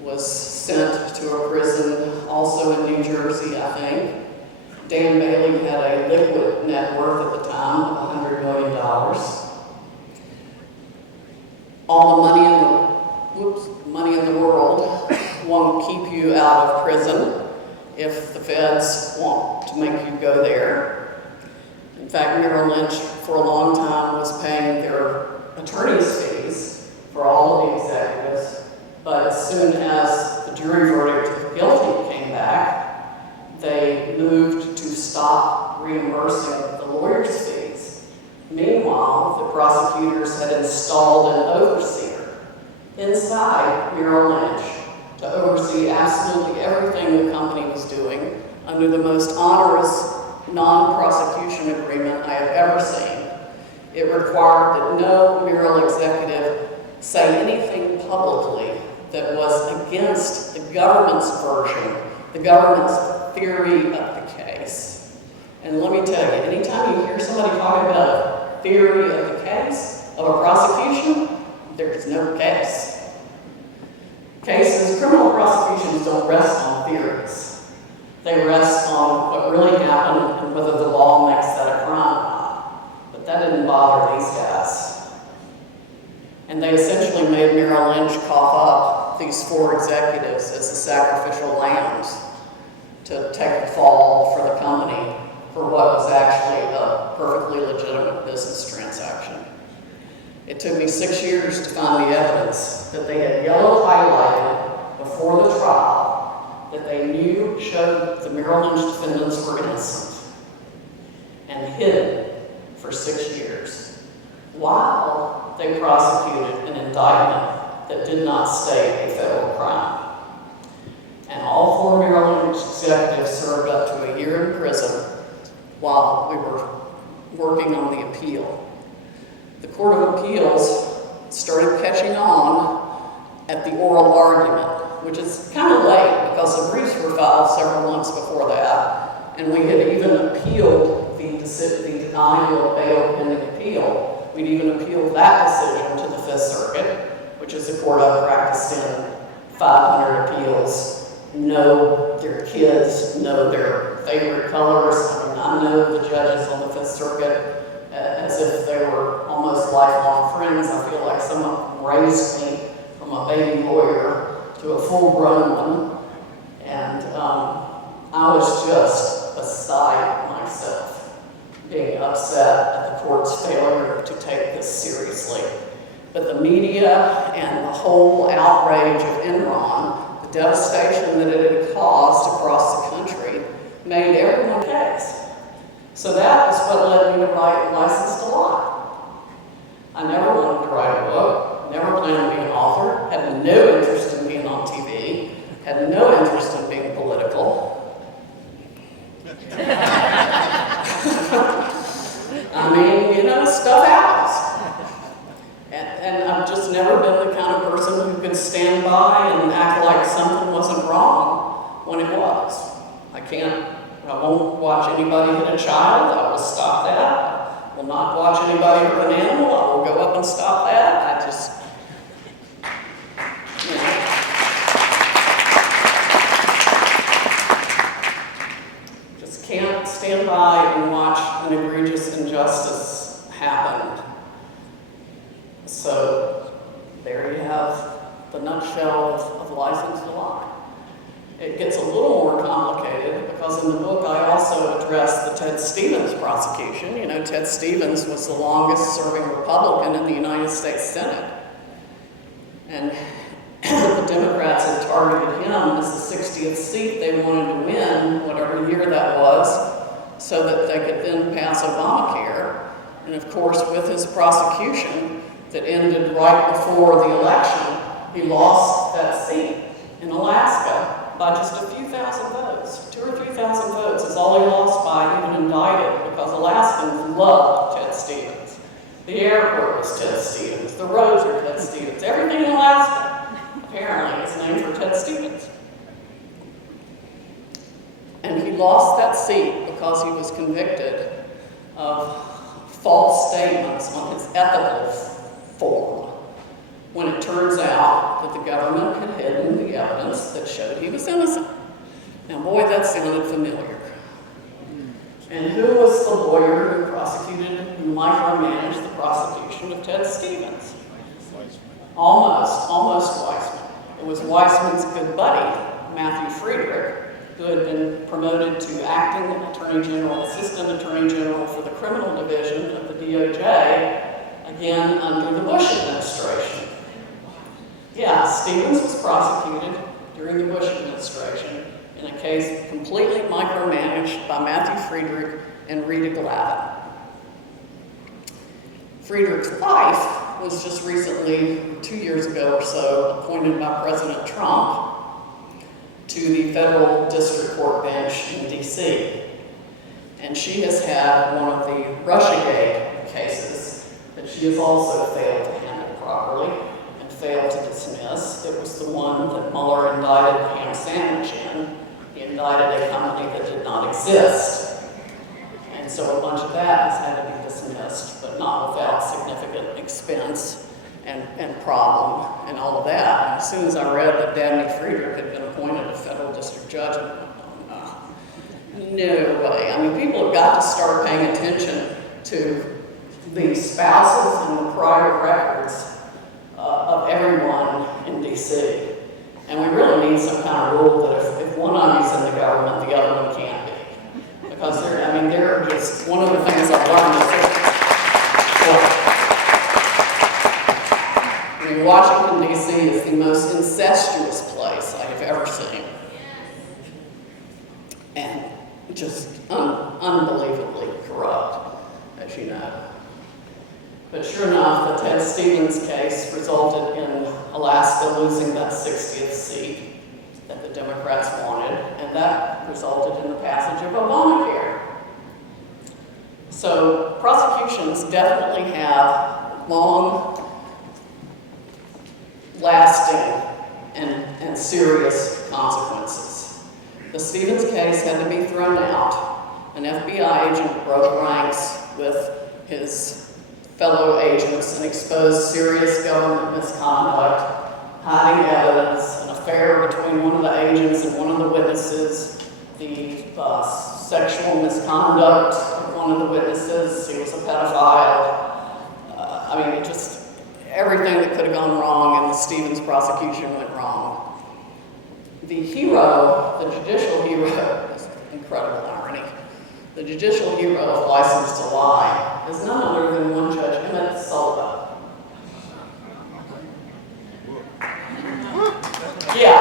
was sent to a prison also in New Jersey, I think. Dan Bailey had a liquid net worth at the time of $100 million. All the money in the world won't keep you out of prison if the feds want to make you go there. In fact, Merrill Lynch for a long time was paying their attorney's fees for all of the executives, but as soon as the jury verdict of guilty came back, they moved to stop reimbursing the lawyers' fees. Meanwhile, the prosecutors had installed an overseer inside Merrill Lynch to oversee absolutely everything the company was doing under the most onerous non-prosecution agreement I have ever seen. It required that no Merrill executive say anything publicly that was against the government's version, the government's theory of the case. And let me tell you, anytime you hear somebody talking about a theory of the case, of a prosecution, there's no case. Criminal prosecutions don't rest on theories. It took me 6 years to find the evidence that they had yellow highlighted before the trial that they knew showed the Merrill Lynch defendants were innocent, and hid it for 6 years while they prosecuted an indictment that did not state a federal crime. And all 4 Merrill Lynch executives served up to a year in prison while we were working on the appeal. The Court of Appeals started catching on at the oral argument, which is kind of late because the briefs were filed several months before that, and we had even appealed the denial of bail pending appeal. We'd even appealed that decision to the Fifth Circuit, which is a court I've practiced in 500 appeals, know their kids, know their favorite colors. I mean, I know the judges on the Fifth Circuit as if they were almost lifelong friends. I feel like some of them raised me from a baby lawyer to a full-grown one, and I was just beside myself, being upset at the court's failure to take this seriously. But the media and the whole outrage of Enron, the devastation that it had caused across the country, made everyone case. So that is what led me to write License to Lie. I never wanted to write a book, never planned to be an author, had no interest in being on TV, had no interest in being political. I mean, you know, stuff happens. And I've just never been the kind of person who could stand by and act like something wasn't wrong when it was. I won't watch anybody hit a child. I will stop that. I will not watch anybody hurt an animal. I will go up and stop that. I just, you know, just can't stand by and watch an egregious injustice happen. So there you have the nutshell of License to Lie. It gets a little more complicated because in the book I also address the Ted Stevens prosecution. You know, Ted Stevens was the longest serving Republican in the United States Senate. And the Democrats had targeted him as the 60th seat they wanted to win, whatever year that was, so that they could then pass Obamacare. And of course, with his prosecution that ended right before the election, he lost that seat in Alaska by just a few thousand votes. 2,000 or 3,000 votes is all he lost by, even indicted, because Alaskans loved Ted Stevens. The airport was Ted Stevens. The roads were Ted Stevens. Everything in Alaska, apparently, is named for Ted Stevens. And he lost that seat because he was convicted of false statements on his ethical form, when it turns out that the government had hidden the evidence that showed he was innocent. Now, boy, that sounded familiar. And who was the lawyer who prosecuted and micromanaged the prosecution of Ted Stevens? Almost Weissman. It was Weissman's good buddy, Matthew Friedrich, who had been promoted to acting Attorney General, Assistant Attorney General for the Criminal Division of the DOJ, again under the Bush administration. Yeah, Stevens was prosecuted during the Bush administration in a case completely micromanaged by Matthew Friedrich and Rita Glavin. Friedrich's wife was just recently, 2 years ago or so, appointed by President Trump to the federal district court bench in D.C. And she has had one of the Russiagate cases that she has also failed to handle properly and failed to dismiss. It was the one that Mueller indicted Pam Sandwich in. He indicted a company that did not exist. And so a bunch of that has had to be dismissed, but not without significant expense and problem and all of that. And as soon as I read that Dabney Friedrich had been appointed a federal district judge, I went, oh, no way. I mean, people have got to start paying attention to the spouses and the prior records of everyone in D.C. And we really need some kind of rule that if one of you's in the government, the other one can't be. Because they're just, one of the things I've learned is Washington, D.C. is the most incestuous place I have ever seen. And just unbelievably corrupt, as you know. But sure enough, the Ted Stevens case resulted in Alaska losing that 60th seat that the Democrats wanted, and that resulted in the passage of Obamacare. So prosecutions definitely have long-lasting and serious consequences. The Stevens case had to be thrown out. An FBI agent broke ranks with his fellow agents and exposed serious government misconduct, hiding evidence, an affair between one of the agents and one of the witnesses, the sexual misconduct of one of the witnesses. He was a pedophile. Just everything that could have gone wrong in the Stevens prosecution went wrong. The hero, the judicial hero, is incredible irony. The judicial hero of License to Lie is none other than one Judge Emmett Sullivan. Yeah.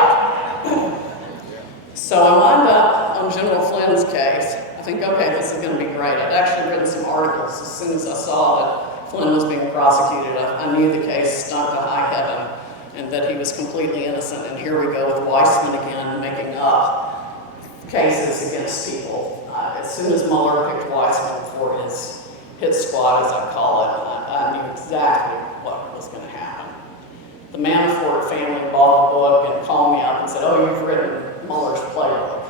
So I wound up on General Flynn's case. I think, okay, this is going to be great. I'd actually written some articles as soon as I saw that Flynn was being prosecuted. I knew the case stunk to high heaven and that he was completely innocent. And here we go with Weissman again making up cases against people. As soon as Mueller picked Weissman for his hit squad, as I call it, I knew exactly what was going to happen. The Manafort family bought the book and called me up and said, "Oh, you've written Mueller's playbook."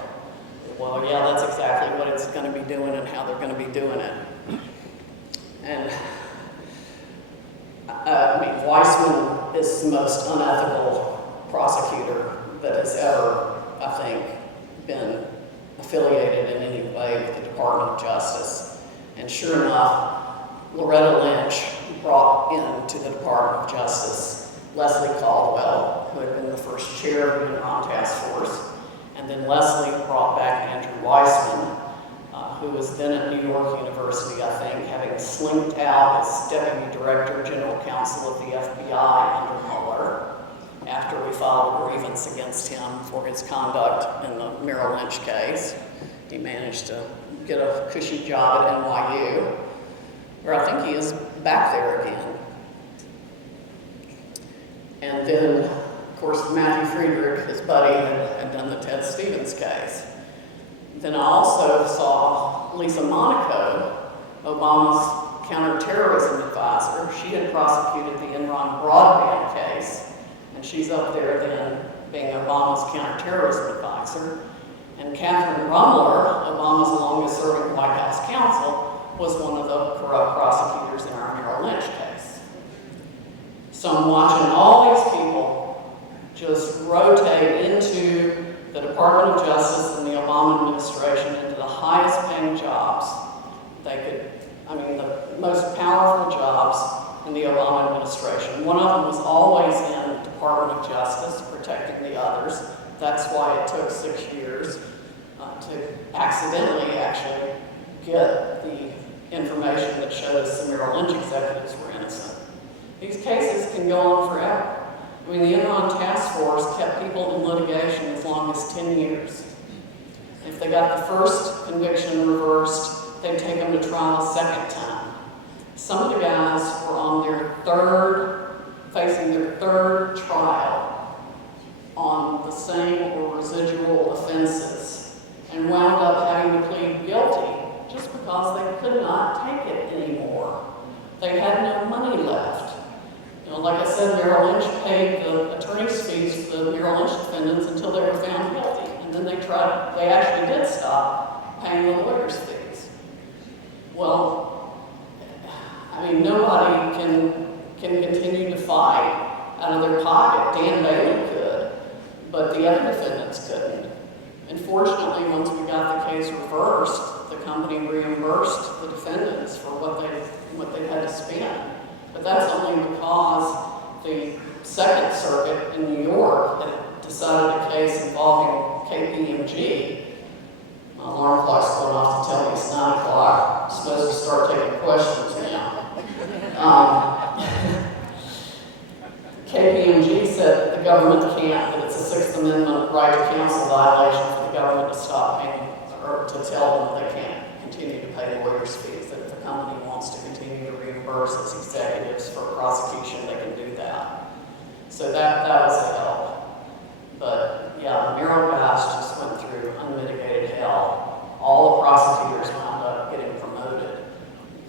Well, yeah, that's exactly what it's going to be doing and how they're going to be doing it. And Weissman is the most unethical prosecutor that has ever, I think, been affiliated in any way with the Department of Justice. And sure enough, Loretta Lynch brought into the Department of Justice Leslie Caldwell, who had been the first chair of the Enron Task Force, and then Leslie brought back Andrew Weissman, who was then at New York University, I think, having slinked out as Deputy Director General Counsel of the FBI under Mueller after we filed a grievance against him for his conduct in the Merrill Lynch case. He managed to get a cushy job at NYU, where I think he is back there again. And then, of course, Matthew Friedrich, his buddy, had done the Ted Stevens case. Then I also saw Lisa Monaco, Obama's counterterrorism advisor. She had prosecuted the Enron broadband case, and she's up there then being Obama's counterterrorism advisor. And Catherine Rumler, Obama's longest-serving White House counsel, was one of the corrupt prosecutors in our Merrill Lynch case. So I'm watching all these people just rotate into the Department of Justice and the Obama administration into the highest paying jobs they could, the most powerful jobs in the Obama administration. One of them was always in the Department of Justice, protecting the others. That's why it took 6 years to accidentally actually get the information that showed us the Merrill Lynch executives were innocent. These cases can go on forever. The Enron Task Force kept people in litigation as long as 10 years. If they got the first conviction reversed, they'd take them to trial a second time. Some of the guys were on facing their third trial on the same or residual offenses and wound up having to plead guilty just because they could not take it anymore. They had no money left. Like I said, Merrill Lynch paid the attorney's fees for the Merrill Lynch defendants until they were found guilty. And then they actually did stop paying the lawyers' fees. Well, nobody can continue to fight out of their pocket. Dan Bailey could, but the other defendants couldn't. And fortunately, once we got the case reversed, the company reimbursed the defendants for what they had to spend. But that's only because the Second Circuit in New York had decided a case involving KPMG. My alarm clock's going off to tell me it's 9 o'clock. I'm supposed to start taking questions now. KPMG government can't, that it's a Sixth Amendment right to counsel violation for the government to stop paying, or to tell them they can't continue to pay lawyers' fees, that if a company wants to continue to reimburse its executives for prosecution, they can do that. So that was a help. But yeah, the Merrill guys just went through unmitigated hell. All the prosecutors wound up getting promoted.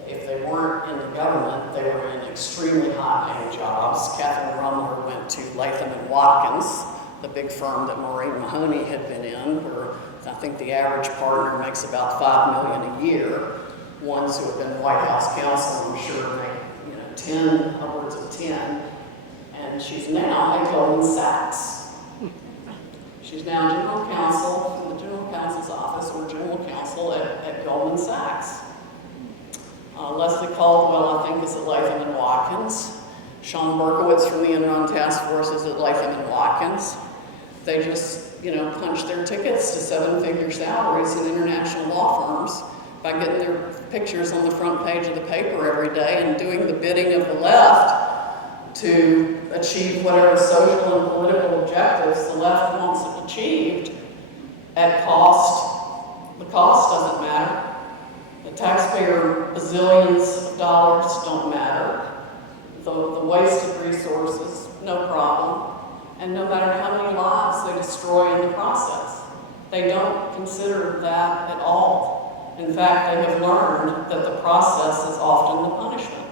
If they weren't in the government, they were in extremely high-paying jobs. Catherine Rumler went to Latham and Watkins, the big firm that Maureen Mahoney had been in, where I think the average partner makes about $5 million a year. Ones who have been White House counsel, I'm sure, make 10, upwards of 10. And she's now at Goldman Sachs. She's now general counsel in the general counsel's office, or general counsel at Goldman Sachs. Leslie Caldwell, I think, is at Latham and Watkins. Sean Berkowitz from the Enron Task Force is at Latham and Watkins. They just, punch their tickets to seven-figure salaries in international law firms by getting their pictures on the front page of the paper every day and doing the bidding of the left to achieve whatever social and political objectives the left wants achieved at cost. The cost doesn't matter. The taxpayer bazillions of dollars don't matter. The waste of resources, no problem. And no matter how many lives they destroy in the process, they don't consider that at all. In fact, they have learned that the process is often the punishment,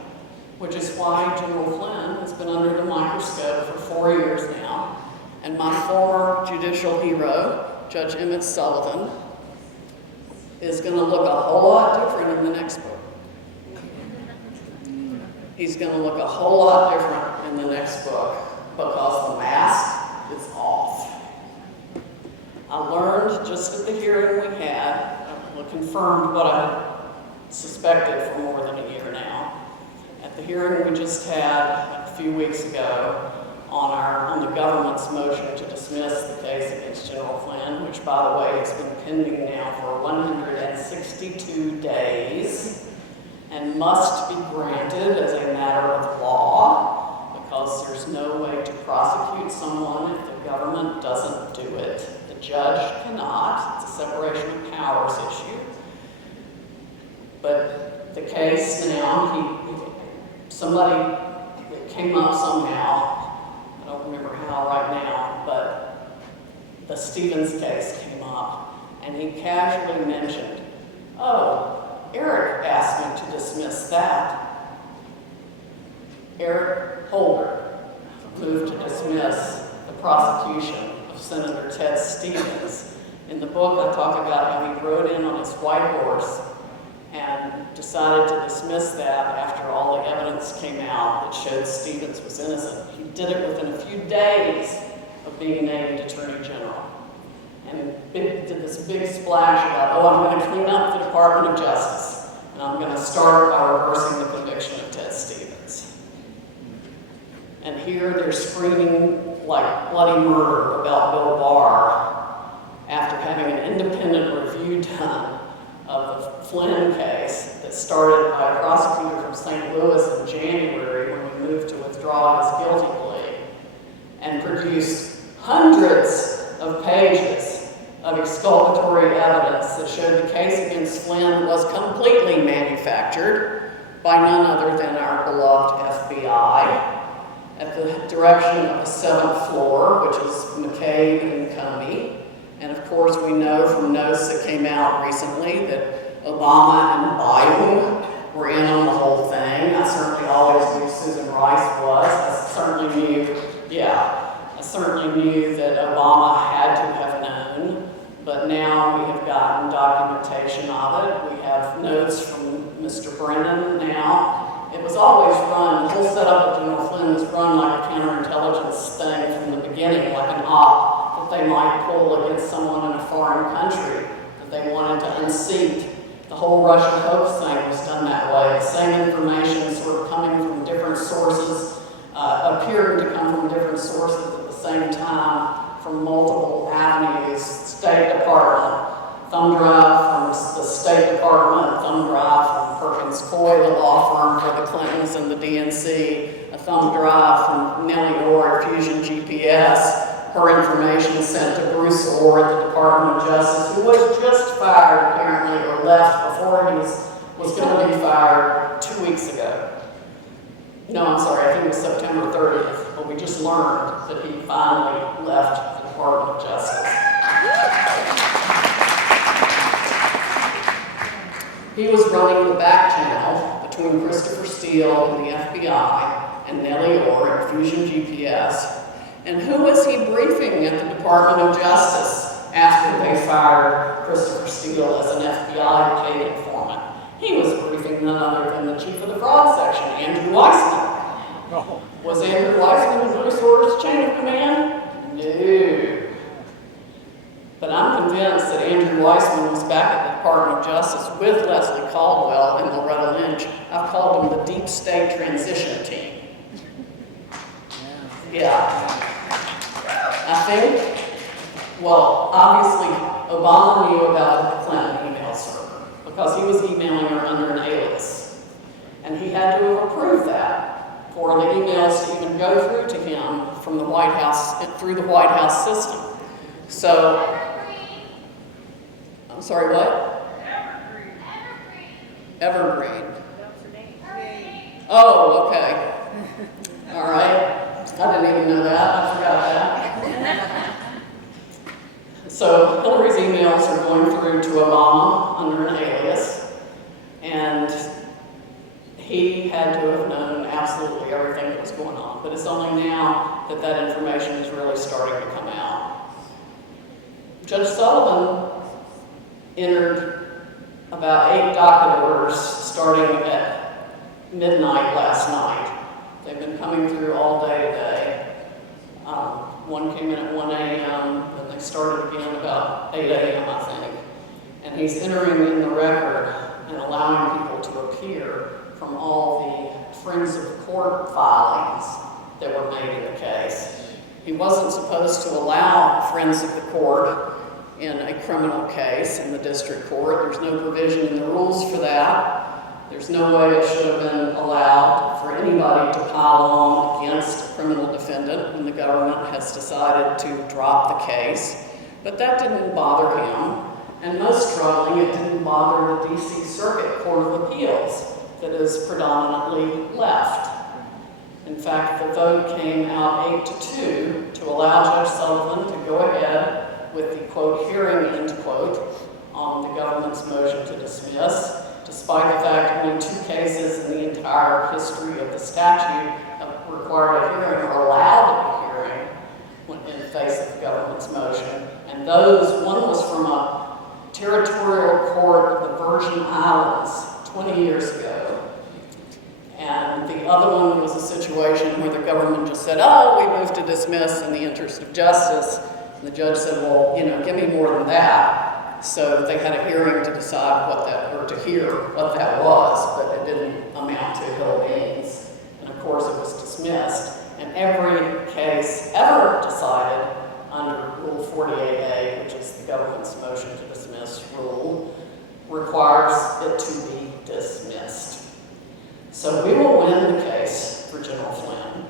which is why General Flynn has been under the microscope for 4 years now. And my former judicial hero, Judge Emmett Sullivan, is going to look a whole lot different in the next book. He's going to look a whole lot different in the next book because the mask is off. I learned just at the hearing we had, confirmed what I had suspected for more than a year now. At the hearing we just had a few weeks ago on the government's motion to dismiss the case against General Flynn, which, by the way, has been pending now for 162 days and must be granted as a matter of law because there's no way to prosecute someone if the government doesn't do it. The judge cannot. It's a separation of powers issue. But the case now, somebody came up somehow, I don't remember how right now, but the Stevens case came up, and he casually mentioned, oh, Eric asked me to dismiss that. Eric Holder moved to dismiss the prosecution of Senator Ted Stevens. In the book, I talk about how he rode in on his white horse and decided to dismiss that after all the evidence came out that showed Stevens was innocent. He did it within a few days of being named Attorney General. And did this big splash about, oh, I'm going to clean up the Department of Justice, and I'm going to start by reversing the conviction of Ted Stevens. And here they're screaming like bloody murder about Bill Barr after having an independent review done of the Flynn case that started by a prosecutor from St. Louis in January when we moved to withdraw his guilty plea, and produced hundreds of pages of exculpatory evidence that showed the case against Flynn was completely manufactured by none other than our beloved FBI at the direction of the 7th floor, which is McCabe and Comey. And of course, we know from notes that came out recently that Obama and Biden were in on the whole thing. I certainly always knew Susan Rice was. I certainly knew that Obama had to have known. But now we have gotten documentation of it. We have notes from Mr. Brennan now. It was always run, the whole setup of General Flynn was run like a counterintelligence thing from the beginning, like an op that they might pull against someone in a foreign country that they wanted to unseat. The whole Russia hoax thing was done that way. The same information sort of coming from different sources, appearing to come from different sources at the same time from multiple avenues. State Department, thumb drive from the State Department, thumb drive from Perkins Coie, the law firm for the Clintons and the DNC, a thumb drive from Nellie Orr at Fusion GPS, her information sent to Bruce Orr at the Department of Justice, who was just fired apparently, or left before he was going to be fired 2 weeks ago. No, I'm sorry, I think it was September 30th, but we just learned that he finally left the Department of Justice. He was running the back channel between Christopher Steele and the FBI and Nellie Orr at Fusion GPS. And who was he briefing at the Department of Justice after they fired Christopher Steele as an FBI paid informant? He was briefing none other than the chief of the fraud section, Andrew Weissman. Oh. Was Andrew Weissman in Bruce Orr's chain of command? No. But I'm convinced that Andrew Weissman was back at the Department of Justice with Leslie Caldwell and Loretta Lynch. I've called them the Deep State Transition Team. Yeah. I think, well, obviously, Obama knew about the Clinton email server because he was emailing her under an alias. And he had to have approved that for the emails to even go through to him from the White House, through the White House system. So, I'm sorry, what? Evergreen. Oh, okay. All right. I didn't even know that. I forgot that. So Hillary's emails are going through to Obama under an alias, and he had to have known absolutely everything that was going on. But it's only now that that information is really starting to come out. Judge Sullivan entered about 8 docket orders starting at midnight last night. They've been coming through all day today. One came in at 1 a.m., then they started again about 8 a.m., I think. And he's entering in the record and allowing people to appear from all the Friends of Court filings that were made in the case. He wasn't supposed to allow Friends of the Court in a criminal case in the district court. There's no provision in the rules for that. There's no way it should have been allowed for anybody to pile on against a criminal defendant when the government has decided to drop the case. But that didn't bother him. And most troubling, it didn't bother the D.C. Circuit Court of Appeals that is predominantly left. In fact, the vote came out 8-2 to allow Judge Sullivan to go ahead with the, quote, hearing, end quote, on the government's motion to dismiss, despite the fact only 2 cases in the entire history of the statute have required a hearing or allowed a hearing in the face of the government's motion. And those, one was from a territorial court of the Virgin Islands 20 years ago. And the other one was a situation where the government just said, oh, we move to dismiss in the interest of justice. And the judge said, well, you know, give me more than that. So they had a hearing to decide what that, or to hear what that was, but it didn't amount to hill beans. And of course it was dismissed. And every case ever decided under Rule 48A, which is the government's motion to dismiss rule, requires it to be dismissed. So we will win the case for General Flynn.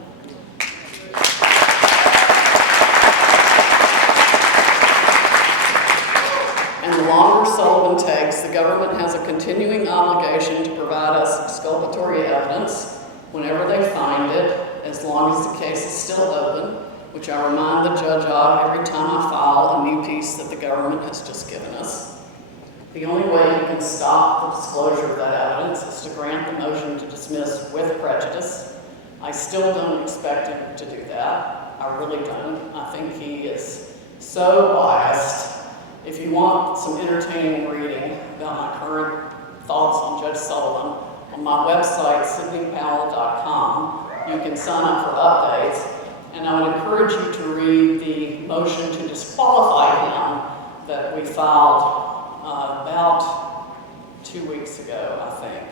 And the longer Sullivan takes, the government has a continuing obligation to provide us exculpatory evidence whenever they find it, as long as the case is still open, which I remind the judge of every time I file a new piece that the government has just given us. The only way you can stop the disclosure of that evidence is to grant the motion to dismiss with prejudice. I still don't expect him to do that. I really don't. I think he is so biased. If you want some entertaining reading about my current thoughts on Judge Sullivan, on my website, SidneyPowell.com, you can sign up for updates. And I would encourage you to read the motion to disqualify him that we filed about 2 weeks ago, I think.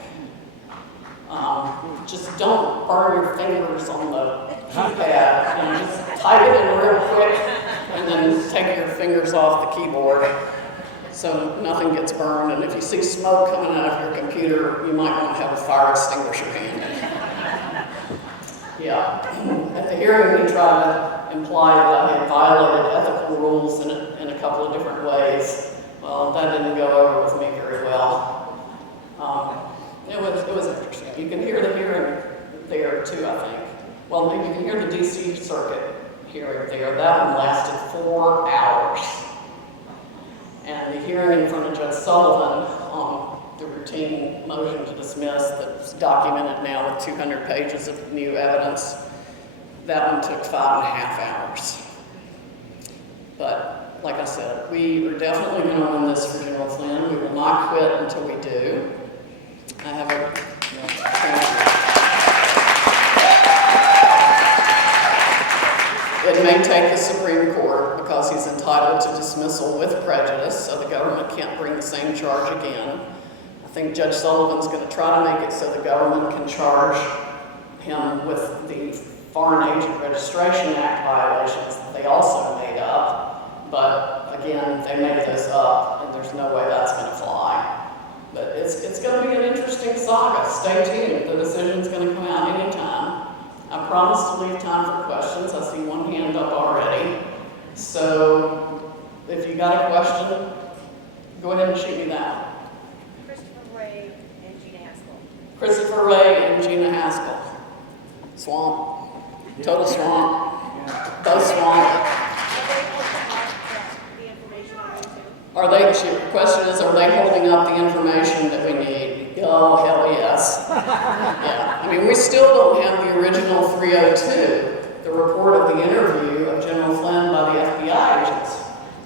Just don't burn your fingers on the keypad. You know, just type it in real quick and then take your fingers off the keyboard so nothing gets burned. And if you see smoke coming out of your computer, you might want to have a fire extinguisher handy. Yeah. At the hearing, he tried to imply that I had violated ethical rules in a couple of different ways. Well, that didn't go over with me very well. It was interesting. You can hear the hearing there too, I think. Well, maybe you can hear the DC Circuit hearing there. That one lasted 4 hours. And the hearing in front of Judge Sullivan on the routine motion to dismiss that's documented now with 200 pages of new evidence, that one took 5.5 hours. But like I said, we are definitely going to win this for General Flynn. We will not quit until we do. I have a It may take the Supreme Court because he's entitled to dismissal with prejudice, so the government can't bring the same charge again. I think Judge Sullivan's going to try to make it so the government can charge him with the Foreign Agent Registration Act violations that they also made up. But again, they made those up, and there's no way that's going to fly. But it's going to be an interesting saga. Stay tuned. The decision's going to come out anytime. I promise to leave time for questions. I see one hand up already. So if you got a question, go ahead and shoot me that. Christopher Ray and Gina Haskell. Christopher Ray and Gina Haskell. Swamp. Total swamp. Both swamp. The information on YouTube. Are they, the question is, are they holding up the information that we need? Oh, hell yes. Yeah, I mean, we still don't have the original 302, the report of the interview of General Flynn by the FBI agents.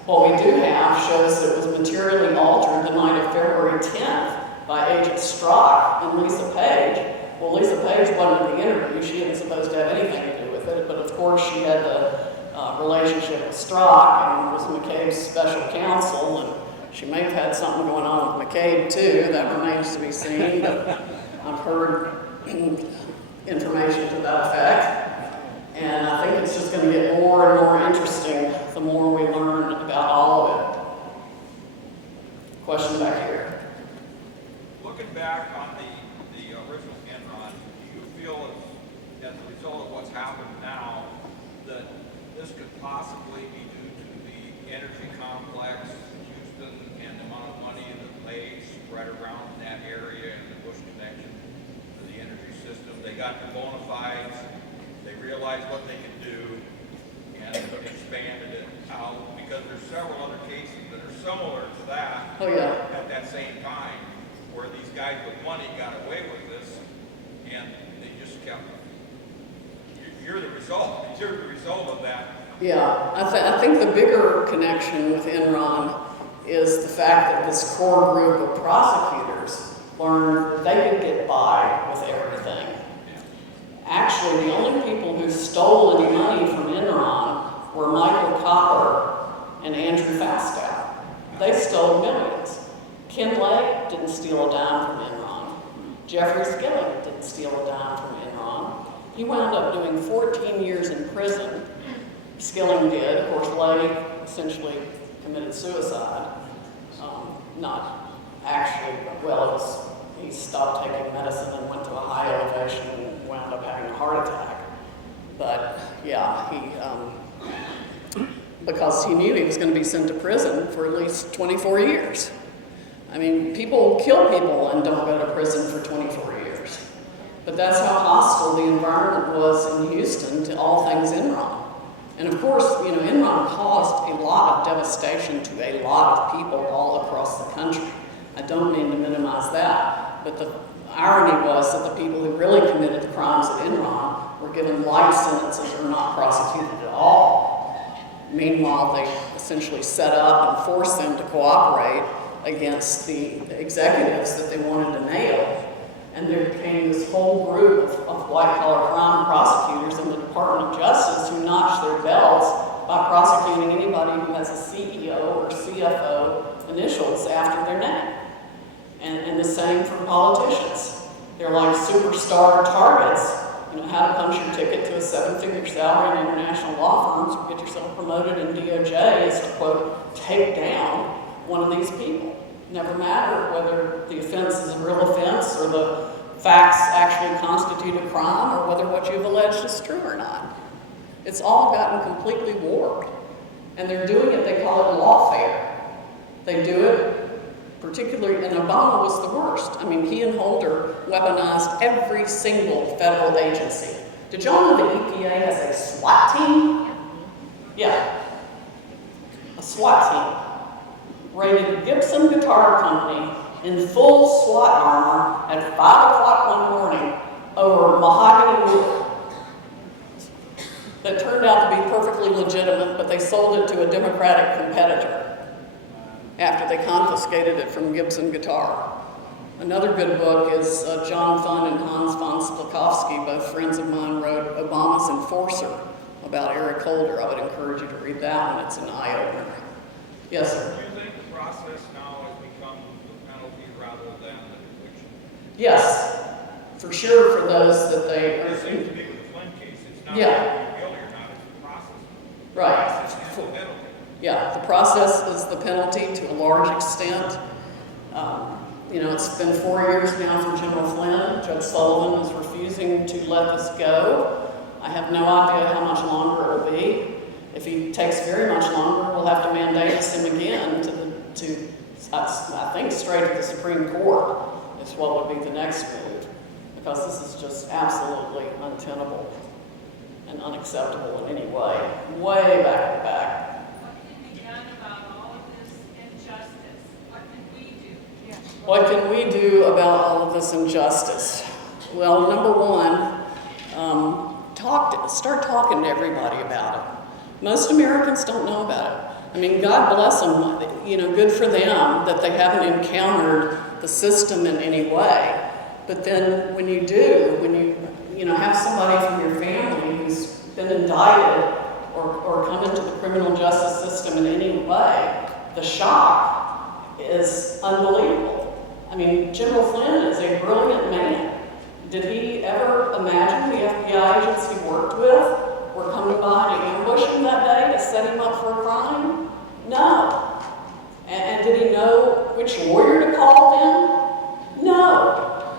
What we do have shows that it was materially altered the night of February 10th by Agent Strzok and Lisa Page. Well, Lisa Page wasn't at the interview. She isn't supposed to have anything to do with it, but of course she had the relationship with Strzok and was McCabe's special counsel, and she may have had something going on with McCabe too. That remains to be seen, but I've heard information to that effect. And I think it's just going to get more and more interesting the more we learn about all of it. Question back here. Looking back on the original Enron, do you feel as a result of what's happened now that this could possibly be due to the energy complex in Houston and the amount of money that they spread around in that area and the Bush connection to the energy system? They got the bona fides, they realized what they could do, and expanded it out, because there's several other cases that are similar to that. Oh, yeah. At that same time, where these guys with money got away with this, and they just kept. You're the result. You're the result of that. Yeah, I think the bigger connection with Enron is the fact that this core group of prosecutors learned they could get by with everything. Actually, the only people who stole any money from Enron were Michael Copper and Andrew Fastow. They stole millions. Ken Lake didn't steal a dime from Enron. Jeffrey Skilling didn't steal a dime from Enron. He wound up doing 14 years in prison. Skilling did. Of course, Lake essentially committed suicide. Not actually, but well, he stopped taking medicine and went to a high elevation and wound up having a heart attack. But yeah, because he knew he was going to be sent to prison for at least 24 years. I mean, people kill people and don't go to prison for 24 years. But that's how hostile the environment was in Houston to all things Enron. And of course, you know, Enron caused a lot of devastation to a lot of people all across the country. I don't mean to minimize that, but the irony was that the people who really committed the crimes at Enron were given life sentences or not prosecuted at all. Meanwhile, they essentially set up and forced them to cooperate against the executives that they wanted to nail. And there became this whole group of white-collar crime prosecutors in the Department of Justice who notched their belts by prosecuting anybody who has a CEO or CFO initials after their name. And the same for politicians. They're like superstar targets. You know, how to punch your ticket to a 7-figure salary in international law firms or get yourself promoted in DOJ is to, quote, take down one of these people. Never matter whether the offense is a real offense or the facts actually constitute a crime or whether what you've alleged is true or not. It's all gotten completely warped. And they're doing it, they call it lawfare. They do it particularly, and Obama was the worst. I mean, he and Holder weaponized every single federal agency. Did y'all know the EPA has a SWAT team? Yeah, a SWAT team. Raided Gibson Guitar Company in full SWAT armor at 5 o'clock one morning over mahogany wood that turned out to be perfectly legitimate, but they sold it to a Democratic competitor after they confiscated it from Gibson Guitar. Another good book is John Thun and Hans von Splakowski, both friends of mine, wrote Obama's Enforcer about Eric Holder. I would encourage you to read that one. It's an eye-opener. Yes, sir? Do you think the process now has become the penalty rather than the conviction? Yes, for sure for those that they It are. seems to be with the Flynn case, it's not Yeah. whether you're guilty or not, it's the process. Right. Process and the penalty. Yeah, the process is the penalty to a large extent. You know, it's been 4 years now for General Flynn. Judge Sullivan is refusing to let this go. I have no idea how much longer it will be. If he takes very much longer, we'll have to mandamus him again I think straight to the Supreme Court is what would be the next move, because this is just absolutely untenable and unacceptable in any way. Way back in the back. What can we do about all of this injustice? Well, number one, start talking to everybody about it. Most Americans don't know about it. I mean, God bless them, you know, good for them that they haven't encountered the system in any way. But then when you do, when you know, have somebody from your family who's been indicted or come into the criminal justice system in any way, the shock is unbelievable. I mean, General Flynn is a brilliant man. Did he ever imagine the FBI agents he worked with were coming by to ambush him that day to set him up for a crime? No. And did he know which lawyer to call then? No.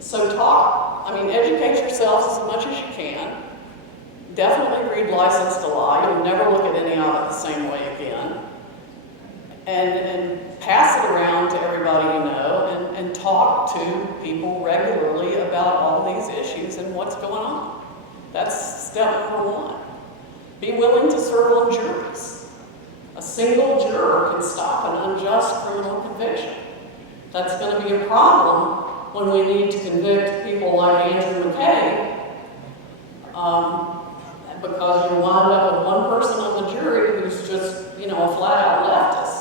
So talk. I mean, educate yourselves as much as you can. Definitely read License to Lie. You'll never look at any of it the same way again. And pass it around to everybody you know and talk to people regularly about all these issues and what's going on. That's step number one. Be willing to serve on juries. A single juror can stop an unjust criminal conviction. That's going to be a problem when we need to convict people like Andrew McCabe, because you wind up with one person on the jury who's just, you know, a flat-out leftist.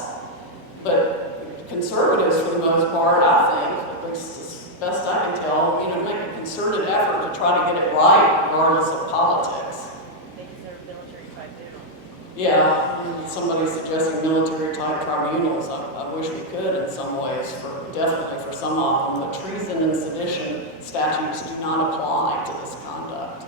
But conservatives, for the most part, I think, at least as best I can tell, you know, make a concerted effort to try to get it right, regardless of politics. They deserve military tribunal. Yeah, somebody suggesting military-type tribunals. I wish we could in some ways, definitely for some of them. But treason and sedition statutes do not apply to this conduct.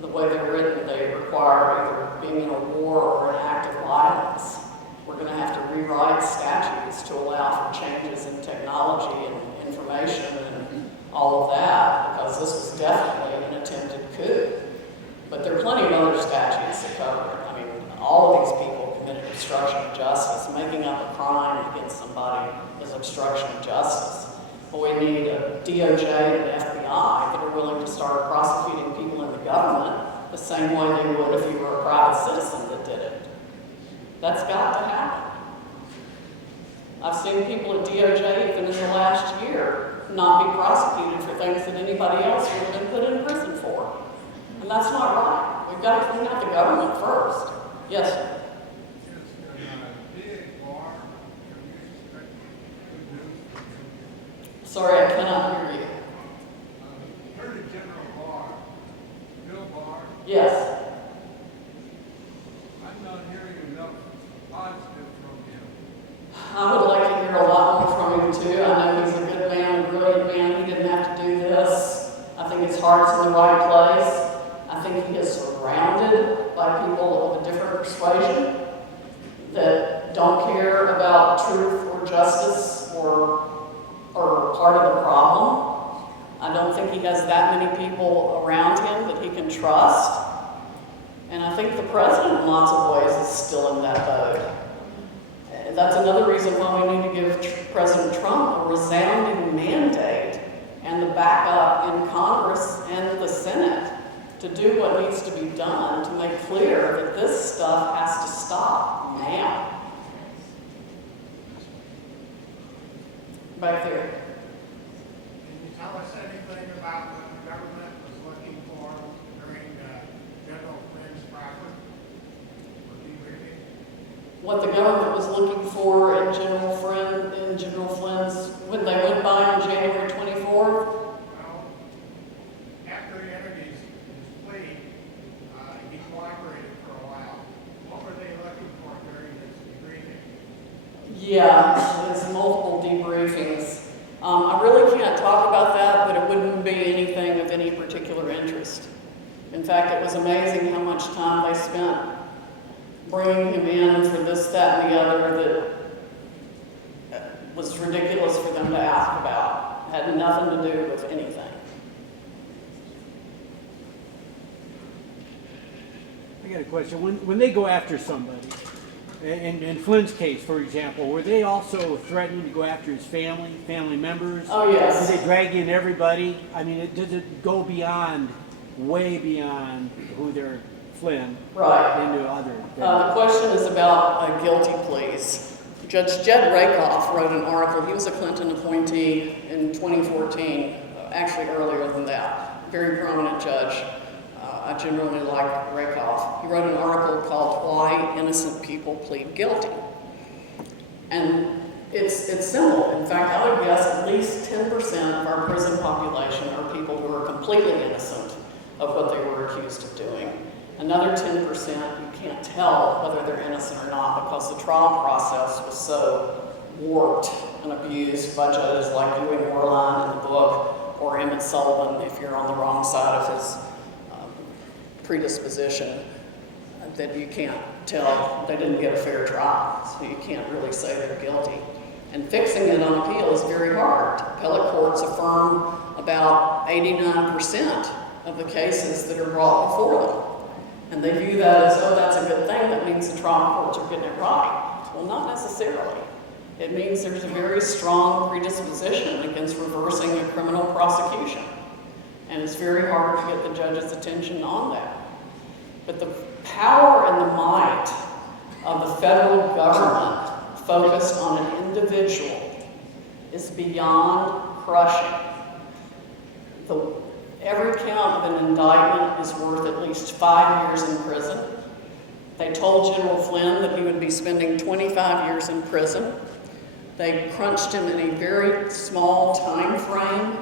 The way they're written, they require either being in a war or an act of violence. We're going to have to rewrite statutes to allow for changes in technology and information and all of that, because this was definitely an attempted coup. But there are plenty of other statutes that cover it. I mean, all of these people committed obstruction of justice. Making up a crime against somebody is obstruction of justice. But we need a DOJ and an FBI that are willing to start prosecuting people in the government the same way they would if you were a private citizen that did it. That's got to happen. I've seen people at DOJ, even in the last year, not be prosecuted for things that anybody else would have been put in prison for. And that's not right. We've got to clean out the government first. Yes, sir. Sorry, I cannot hear you. Attorney General Barr, Bill Barr, Yes. I'm not hearing enough positive from him. I would like to hear a lot more from him too. I know he's a good man, a brilliant man. He didn't have to do this. I think his heart's in the right place. I think he is surrounded by people of a different persuasion that don't care about truth or justice or are part of the problem. I don't think he has that many people around him that he can trust. And I think the president, in lots of ways, is still in that boat. And that's another reason why we need to give President Trump a resounding mandate and the backup in Congress and the Senate to do what needs to be done to make clear that this stuff has to stop now. Back there. Can you tell us anything about what the government was looking for during General Flynn's proffer for debriefing? What the government was looking for in General Flynn's, when they went by on January 24th? Well, after he entered his plea, he cooperated for a while. What were they looking for during this debriefing? Yeah, there's multiple debriefings. I really can't talk about that, but it wouldn't be anything of any particular interest. In fact, it was amazing how much time they spent bringing him in for this, that, and the other that was ridiculous for them to ask about. Had nothing to do with anything. I got a question. When they go after somebody, in Flynn's case, for example, were they also threatening to go after his family members? Oh, yes. Did they drag in everybody? I mean, does it go beyond, way beyond who they're Flynn, Right. into other? The question is about guilty pleas. Judge Jed Rakoff wrote an article. He was a Clinton appointee in 2014, actually earlier than that. Very prominent judge. I generally like Rakoff. He wrote an article called Why Innocent People Plead Guilty. And it's simple. In fact, I would guess at least 10% of our prison population are people who are completely innocent of what they were accused of doing. Another 10%, you can't tell whether they're innocent or not because the trial process was so warped and abused by judges like Ewing Warline in the book, or Emmett Sullivan if you're on the wrong side of his predisposition, that you can't tell they didn't get a fair trial, so you can't really say they're guilty. And fixing it on appeal is very hard. Appellate courts affirm about 89% of the cases that are brought before them. And they view that as, oh, that's a good thing, that means the trial courts are getting it right. Well, not necessarily. It means there's a very strong predisposition against reversing a criminal prosecution. And it's very hard to get the judge's attention on that. But the power and the might of the federal government focused on an individual is beyond crushing. Every count of an indictment is worth at least 5 years in prison. They told General Flynn that he would be spending 25 years in prison. They crunched him in a very small time frame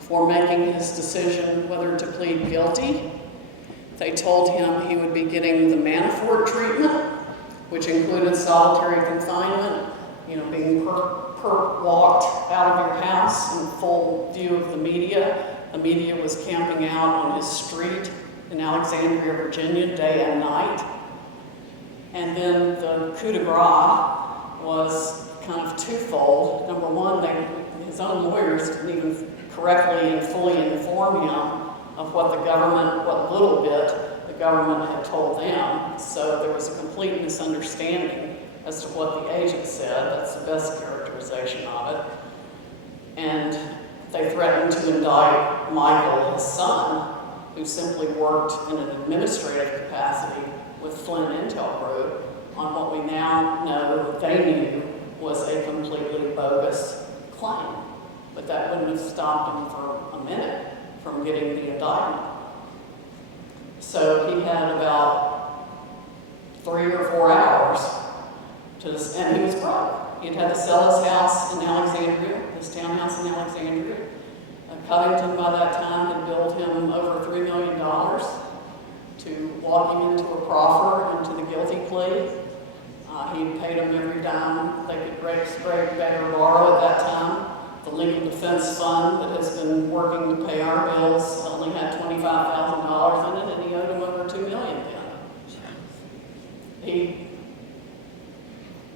for making his decision whether to plead guilty. They told him he would be getting the Manafort treatment, which included solitary confinement, being walked out of your house in full view of the media. The media was camping out on his street in Alexandria, Virginia, day and night. And then the coup de grace was kind of twofold. Number one, his own lawyers didn't even correctly and fully inform him of what little bit the government had told them. So there was a complete misunderstanding as to what the agent said. That's the best characterization of it. And they threatened to indict Michael, his son, who simply worked in an administrative capacity with Flynn Intel Group on what we now know they knew was a completely bogus claim. But that wouldn't have stopped him for a minute from getting the indictment. So he had about 3 or 4 hours and he was broke. He'd had to sell his house in Alexandria, his townhouse in Alexandria. Covington, by that time, had billed him over $3 million to walk him into a proffer and to the guilty plea. He paid them every dime they could break, beg, or borrow at that time. The legal defense fund that has been working to pay our bills only had $25,000 in it, and he owed him over $2 million then.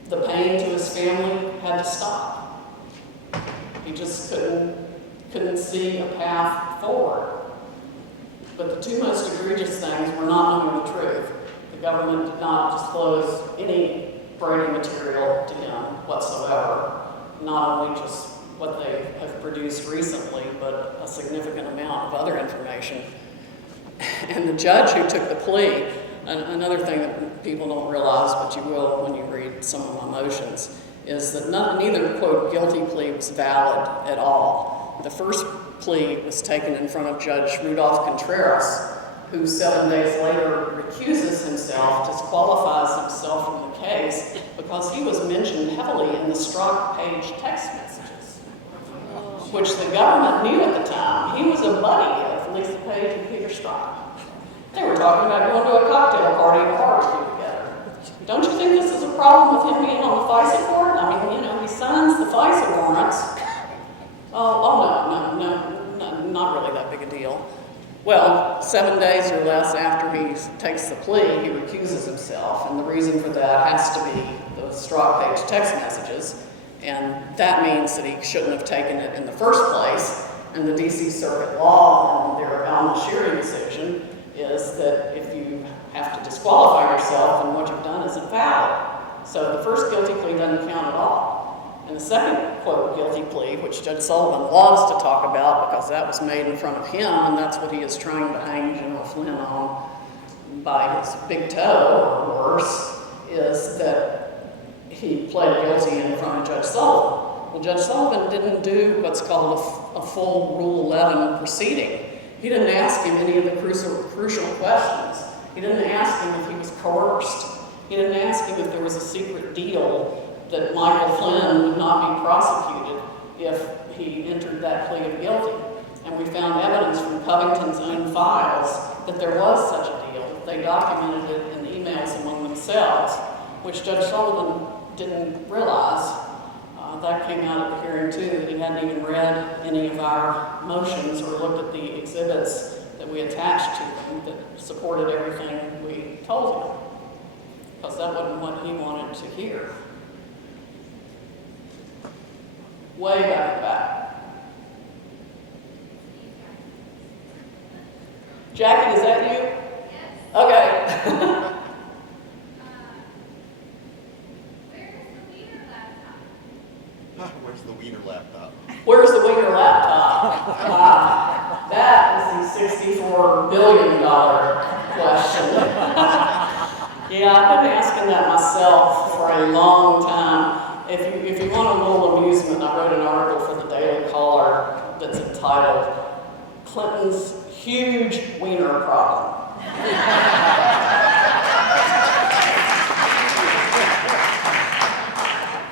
The pain to his family had to stop. He just couldn't see a path forward. But the two most egregious things were not knowing the truth. The government did not disclose any Brady material to him whatsoever, not only just what they have produced recently, but a significant amount of other information. And the judge who took the plea, another thing that people don't realize, but you will when you read some of my motions, is that neither, quote, guilty plea was valid at all. The first plea was taken in front of Judge Rudolph Contreras, who 7 days later recuses himself, disqualifies himself from the case because he was mentioned heavily in the Strzok page text messages, which the government knew at the time. He was a buddy of Lisa Page and Peter Strzok. They were talking about going to a cocktail party and barbecue together. Don't you think this is a problem with him being on the FISA court? I mean, you know, he signs the FISA warrants. No, not really that big a deal. Well, 7 days or less after he takes the plea, he recuses himself, and the reason for that has to be those Strzok page text messages, and that means that he shouldn't have taken it in the first place, and the D.C. Circuit law and their al-Nashiri decision is that if you have to disqualify yourself, then what you've done isn't valid. So the first guilty plea doesn't count at all. And the second, quote, guilty plea, which Judge Sullivan loves to talk about because that was made in front of him, and that's what he is trying to hang General Flynn on by his big toe, or worse, is that he pled guilty in front of Judge Sullivan. Well, Judge Sullivan didn't do what's called a full Rule 11 proceeding. He didn't ask him any of the crucial questions. He didn't ask him if he was coerced. He didn't ask him if there was a secret deal that Michael Flynn would not be prosecuted if he entered that plea of guilty. And we found evidence from Covington's own files that there was such a deal. They documented it in emails among themselves, which Judge Sullivan didn't realize. That came out at the hearing too, that he hadn't even read any of our motions or looked at the exhibits that we attached to them that supported everything we told him, because that wasn't what he wanted to hear. Way back. Jackie, is that you? Yes. Okay. Where's the Wiener laptop? Where's the Wiener laptop? That is the $64 billion question. Yeah, I've been asking that myself for a long time. If you want a little amusement, I wrote an article for the Daily Caller that's entitled Clinton's Huge Wiener Problem.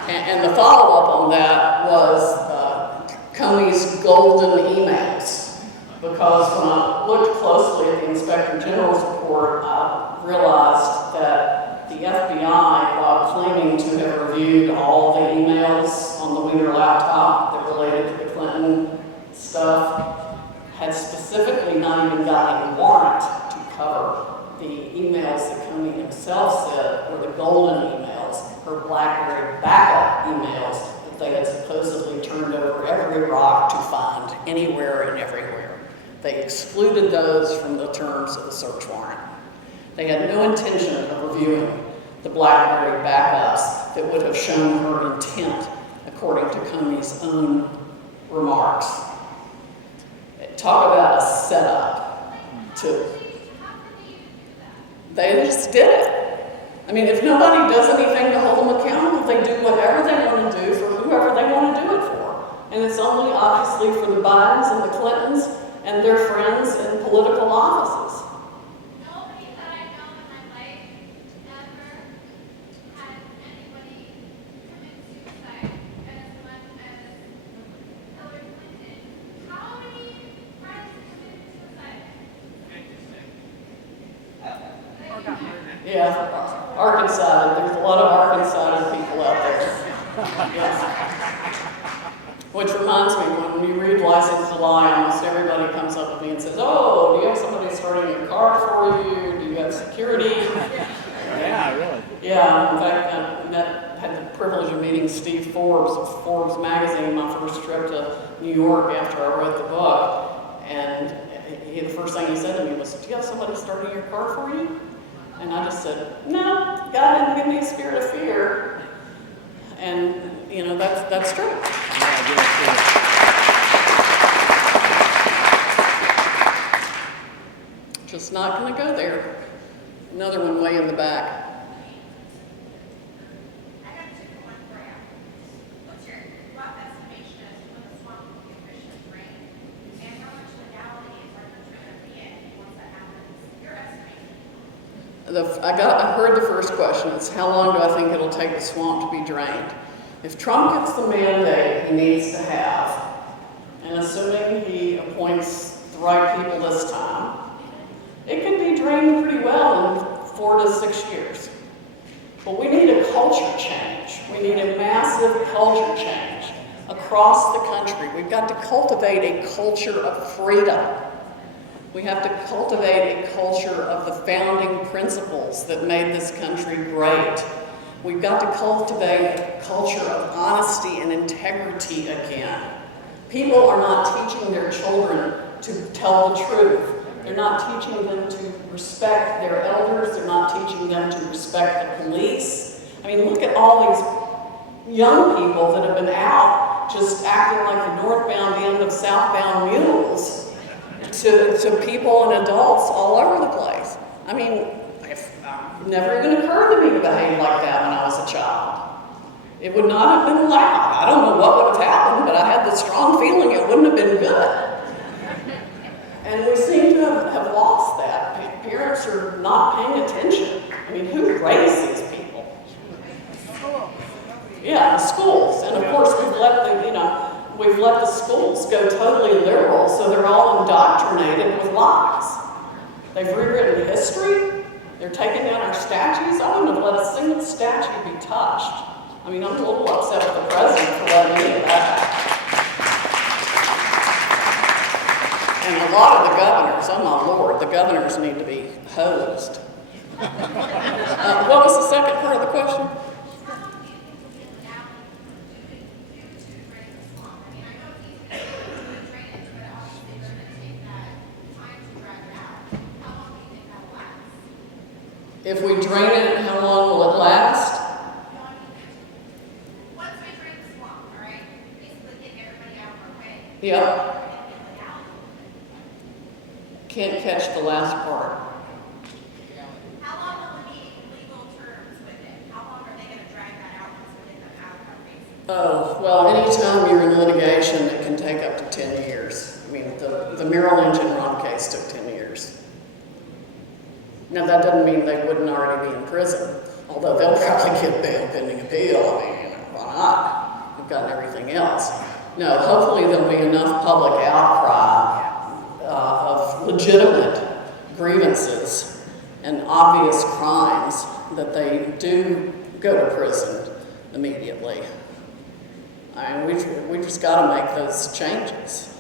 And the follow-up on that was Comey's golden emails. Because when I looked closely at the Inspector General's report, I realized that the FBI, while claiming to have reviewed all the emails on the Wiener laptop that related to the Clinton stuff, had specifically not even gotten a warrant to cover the emails that Comey himself said were the golden emails, her BlackBerry backup emails that they had supposedly turned over every rock to find anywhere and everywhere. They excluded those from the terms of the search warrant. They had no intention of reviewing the BlackBerry backups that would have shown her intent, according to Comey's own remarks. Talk about a setup to... They just did it. I mean, if nobody does anything to hold them accountable, they do whatever they want to do for whoever they want to do it for. And it's only obviously for the Bidens and the Clintons and their friends in political offices. Nobody that I know in my life ever had anybody commit suicide as much as Hillary Clinton. How many friends committed suicide? Yeah, Arkansas. There's a lot of Arkansas people out there. Yes. Which reminds me, when you read License to Lie, almost everybody comes up to me and says, "Oh, do you have somebody starting your car for you? Do you have security?" Yeah, really. Yeah, in fact, I had the privilege of meeting Steve Forbes of Forbes magazine my first trip to New York after I wrote the book. And the first thing he said to me was, "Do you have somebody starting your car for you?" And I just said, "No, God didn't give me a spirit of fear." And, you know, that's true. Just not going to go there. Another one way in the back. I got a different one for you. What's your rough estimation as to when the swamp will be officially drained? And how much legalities are you trying to be in once that happens? Your estimation. I heard the first question. It's how long do I think it'll take the swamp to be drained? If Trump gets the mandate he needs to have, and assuming he appoints the right people this time, it could be drained pretty well in 4 to 6 years. But we need a culture change. We need a massive culture change across the country. We've got to cultivate a culture of freedom. We have to cultivate a culture of the founding principles that made this country great. We've got to cultivate a culture of honesty and integrity again. People are not teaching their children to tell the truth. They're not teaching them to respect their elders. They're not teaching them to respect the police. I mean, look at all these young people that have been out just acting like the northbound end of southbound mules to people and adults all over the place. I mean, it never even occurred to me to behave like that when I was a child. It would not have been allowed. I don't know what would have happened, but I had the strong feeling it wouldn't have been good. And we seem to have lost that. Parents are not paying attention. I mean, who raised these people? Yeah, the schools. And of course, we've let the schools go totally liberal, so they're all indoctrinated with lies. They've rewritten history. They're taking down our statues. I wouldn't have let a single statue be touched. I mean, I'm a little upset with the president for letting any of that happen. And a lot of the governors, oh my Lord, the governors need to be hosed. What was the second part of the question? How long do you think it's legally to drain the swamp? I mean, I know it's easy to do drainage, but obviously we're going to take that time to drag it out. How long do you think that will last? If we drain it, how long will it last? Once we drain the swamp, all right? Basically get everybody out of our way. Yep. Can't catch the last part. How long will it be legal terms with it? How long are they going to drag that out once we get them out of our face? Oh, well, anytime you're in litigation, it can take up to 10 years. I mean, the Merrill Engine run case took 10 years. Now, that doesn't mean they wouldn't already be in prison, although they'll probably get bail pending appeal. I mean, why not? We've got everything else. No, hopefully there'll be enough public outcry of legitimate grievances and obvious crimes that they do go to prison immediately. I mean, we just got to make those changes.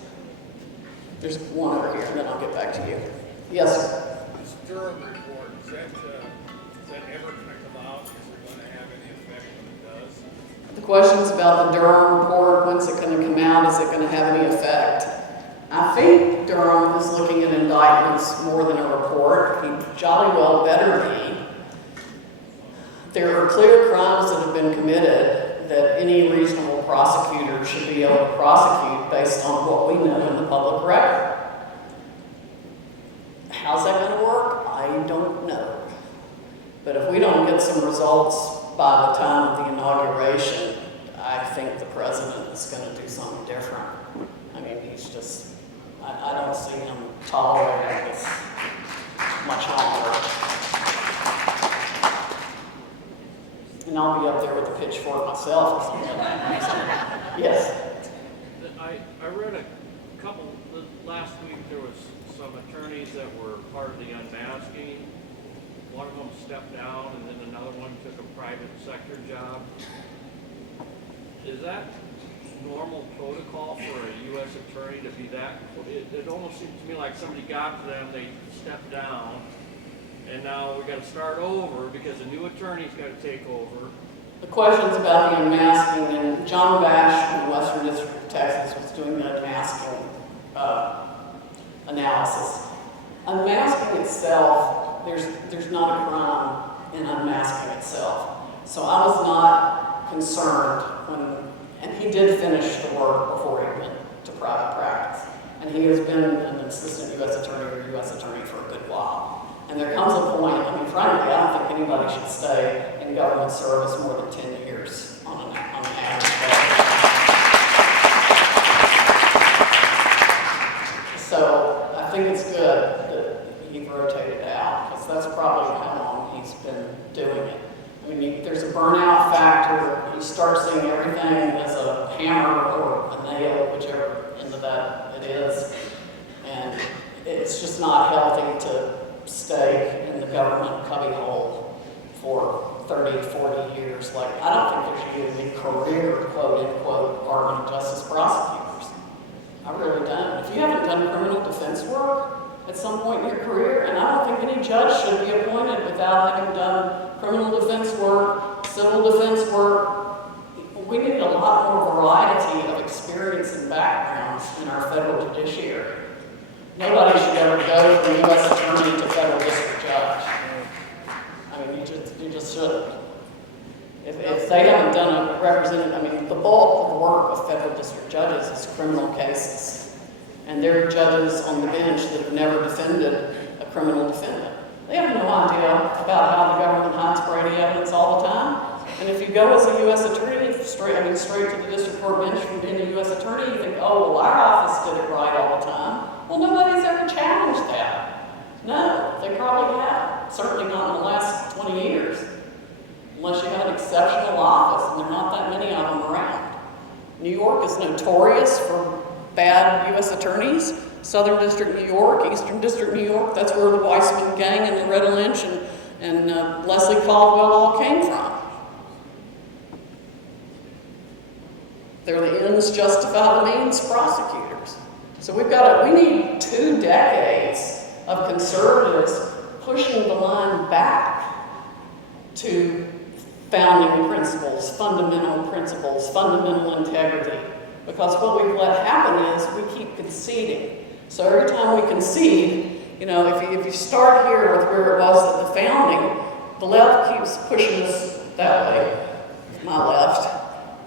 There's one over here, and then I'll get back to you. Yes, sir. This Durham report, is that ever going to come out? Is it going to have any effect when it does? The question's about the Durham report. When's it going to come out? Is it going to have any effect? I think Durham is looking at indictments more than a report. He jolly well better be. There are clear crimes that have been committed that any reasonable prosecutor should be able to prosecute based on what we know in the public record. How's that going to work? I don't know. But if we don't get some results by the time of the inauguration, I think the president is going to do something different. I mean, he's just, I don't see him tolerating this much longer. And I'll be up there with a pitchfork myself or something. Yes. I read a couple, last week there was some attorneys that were part of the unmasking. One of them stepped down and then another one took a private sector job. Is that normal protocol for a U.S. attorney to be that? It almost seems to me like somebody got to them, they stepped down, and now we got to start over because a new attorney's got to take over. the questions about the unmasking, and John Bash from the Western District of Texas was doing the unmasking analysis. Unmasking itself, there's not a crime in unmasking itself. So I was not concerned and he did finish the work before he went to private practice. And he has been an assistant U.S. attorney or U.S. attorney for a good while. And there comes a point, I mean, frankly, I don't think anybody should stay in government service more than 10 years on an average basis. So I think it's good that he rotated out, because that's probably how long he's been doing it. I mean, there's a burnout factor. You start seeing everything as a hammer or a nail, whichever end of that it is. And it's just not healthy to stay in the government cubbyhole for 30, 40 years. Like, I don't think there should even be career, quote unquote, Department of Justice prosecutors. I really don't. If you haven't done criminal defense work at some point in your career, and I don't think any judge should be appointed without having done criminal defense work, civil defense work. We need a lot more variety of experience and backgrounds in our federal judiciary. Nobody should ever go from U.S. attorney to federal district judge. I mean, you just shouldn't. If they haven't done a representative, I mean, the bulk of the work of federal district judges is criminal cases. And there are judges on the bench that have never defended a criminal defendant. They have no idea about how the government hides Brady evidence all the time. And if you go as a U.S. attorney, straight to the district court bench from being a U.S. attorney, you think, oh, well, our office did it right all the time. Well, nobody's ever challenged that. No, they probably haven't. Certainly not in the last 20 years. Unless you have an exceptional office, and there are not that many of them around. New York is notorious for bad U.S. attorneys. Southern District New York, Eastern District New York, that's where the Weissman gang and the Retta Lynch and Leslie Caldwell all came from. They're the ends justify the means prosecutors. So we need 2 decades of conservatives pushing the line back to founding principles, fundamental integrity. Because what we've let happen is we keep conceding. So every time we concede, you know, if you start here with where it was at the founding, the left keeps pushing us that way, my left,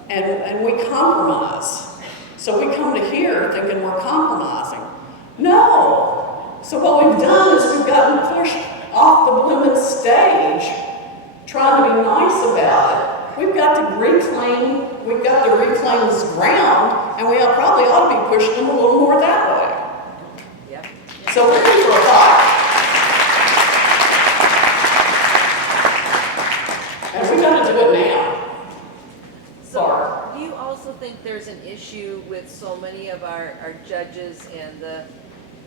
and we compromise. So we come to here thinking we're compromising. No! So what we've done is we've gotten pushed off the blooming stage, trying to be nice about it. We've got to reclaim this ground, and we probably ought to be pushing them a little more that way. Yep. So we're in for a fight. And we got to do it now. So do you also think there's an issue with so many of our judges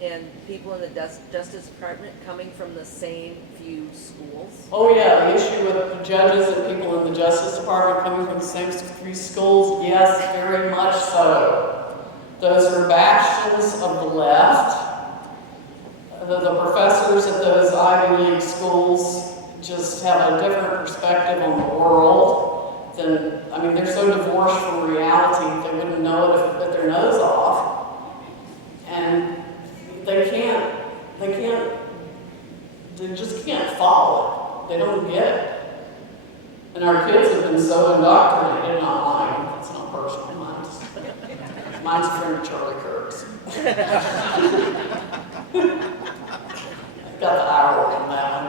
and people in the Justice Department coming from the same few schools? Oh yeah, the issue with the judges and people in the Justice Department coming from the same 3 schools, yes, very much so. Those are bastions of the left. The professors at those Ivy League schools just have a different perspective on the world than, I mean, they're so divorced from reality, they wouldn't know it if they bit their nose off. And they just can't follow it. They don't get it. And our kids have been so indoctrinated, not mine, it's not personal, mine's a friend of Charlie Kirk's. Got the eye roll on that one.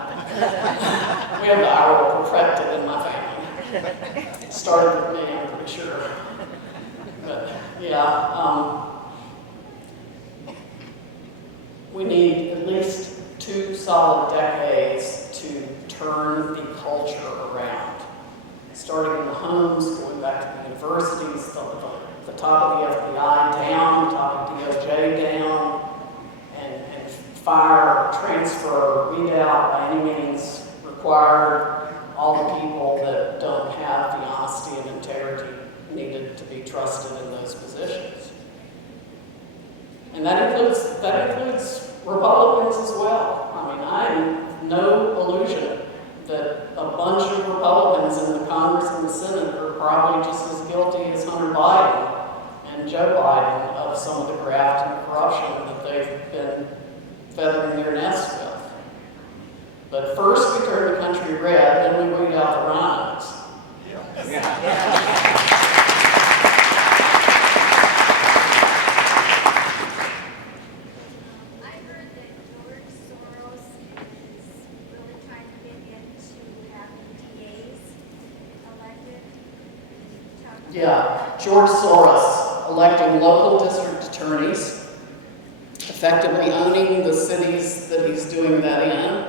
We have the eye roll perfected in my family. It started with me, I'm pretty sure. But yeah, we need at least 2 solid decades to turn the culture around. Starting in the homes, going back to the universities, the top of the FBI down, the top of DOJ down, and fire, transfer, weed out by any means required all the people that don't have the honesty and integrity needed to be trusted in those positions. And that includes Republicans as well. I mean, I have no illusion that a bunch of Republicans in the Congress and the Senate some of the graft and corruption that they've been feathering their nests with. But first we turn the country red, then we weed out the rhinos. I heard that George Soros is really trying to get into having DAs elected. Talk about Yeah, George Soros electing local district attorneys, effectively owning the cities that he's doing that in,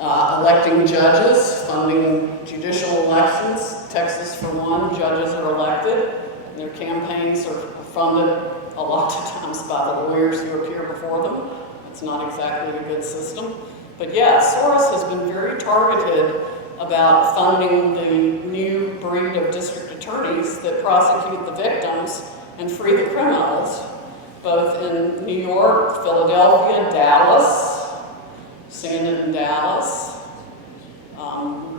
electing judges, funding judicial elections. Texas, for one, judges are elected, and their campaigns are funded a lot of times by the lawyers who appear before them. It's not exactly a good system. But yeah, Soros has been very targeted about funding the new breed of district attorneys that prosecute the victims and free the criminals, both in New York, Philadelphia, Dallas, seeing it in Dallas,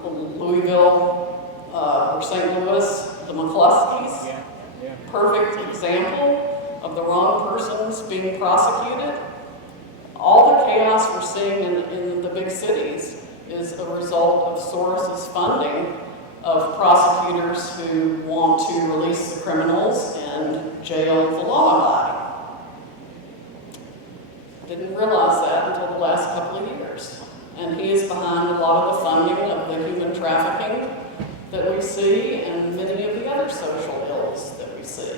Louisville, or St. Louis, the McCluskeys. Yeah. Perfect example of the wrong persons being prosecuted. All the chaos we're seeing in the big cities is a result of Soros's funding of prosecutors who want to release the criminals and jail the law-abiding. Didn't realize that until the last couple of years. And he is behind a lot of the funding of the human trafficking that we see and many of the other social ills that we see. Is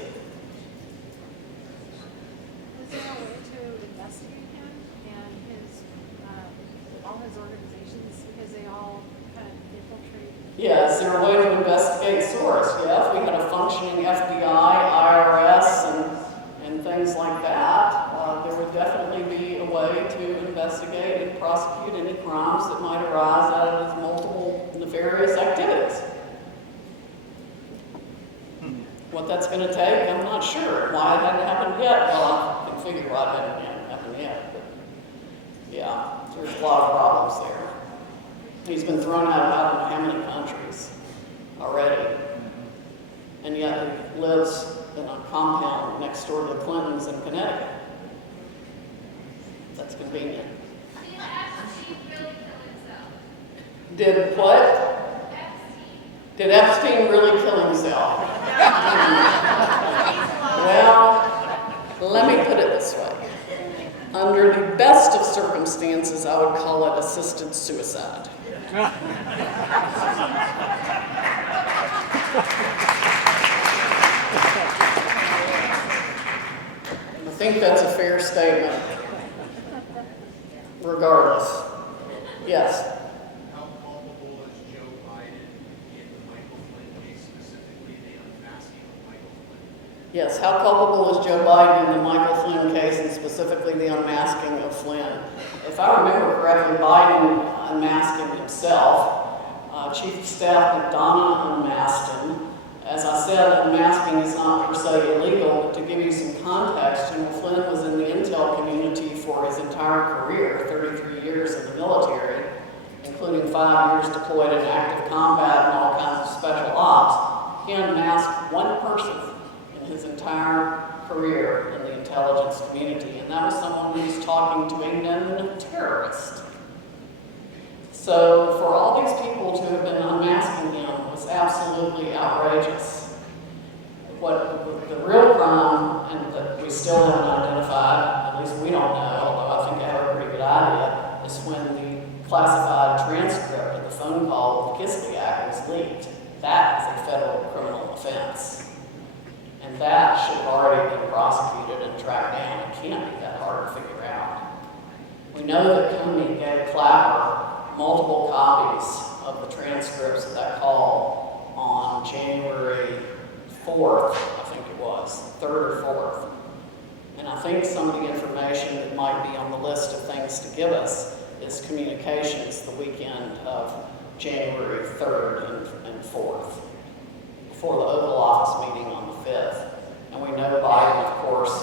there a way to investigate him and his, all his organizations, because they all kind of infiltrate? Yeah, is there a way to investigate Soros? Yeah, if we had a functioning FBI, IRS, and things like that, there would definitely be a way to investigate and prosecute any crimes that might arise out of his multiple nefarious activities. What that's going to take, I'm not sure. Why it hadn't happened yet? Well, I can figure why it hadn't happened yet. But yeah, there's a lot of problems there. He's been thrown out of I don't know how many countries already. And yet he lives in a compound next door to the Clintons in Connecticut. That's convenient. Did Epstein really kill himself? Did what? Epstein. Did Epstein really kill himself? Well, let me put it this way. Under the best of circumstances, I would call it assisted suicide. I think that's a fair statement, regardless. Yes? How culpable is Joe Biden in the Michael Flynn case, specifically the unmasking of Michael Flynn? Yes, how culpable is Joe Biden in the Michael Flynn case and specifically the unmasking of Flynn? If I remember correctly, Biden unmasked him himself. Chief of Staff McDonough unmasked him. As I said, unmasking is not per se illegal, but to give you some context, General Flynn was in the intel community for his entire career, 33 years in the military, including 5 years deployed in active combat and all kinds of special ops. He unmasked one person in his entire career in the intelligence community, and that was someone who was talking to a known terrorist. So for all these people to have been unmasking him was absolutely outrageous. What the real crime, and that we still haven't identified, at least we don't know, although I think I have a pretty good idea, is when the classified transcript of the phone call with the Kisley Act was leaked. That is a federal criminal offense. And that should have already been prosecuted and tracked down. It can't be that hard to figure out. We know that Comey gave Clapper multiple copies of the transcripts of that call on January 4th, I think it was, 3rd or 4th. And I think some of the information that might be on the list of things to give us is communications the weekend of January 3rd and 4th, before the Oval Office meeting on the 5th. And we know Biden, of course,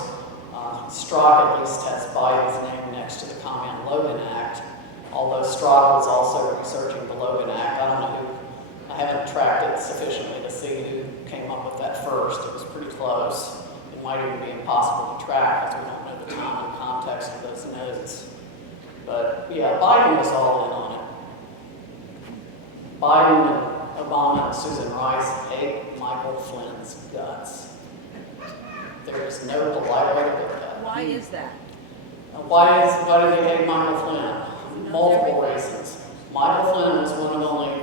Strzok at least has Biden's name next to the Comment-Logan Act, although Strzok was also researching the Logan Act. I don't know who, I haven't tracked it sufficiently to see who came up with that first. It was pretty close, in might even be impossible to track because we don't know the time and context of those notes. But yeah, Biden was all in on it. Biden and Obama and Susan Rice hate Michael Flynn's guts. There is no polite way to put that. Why is that? Why do they hate Michael Flynn? Multiple reasons. Michael Flynn was one of only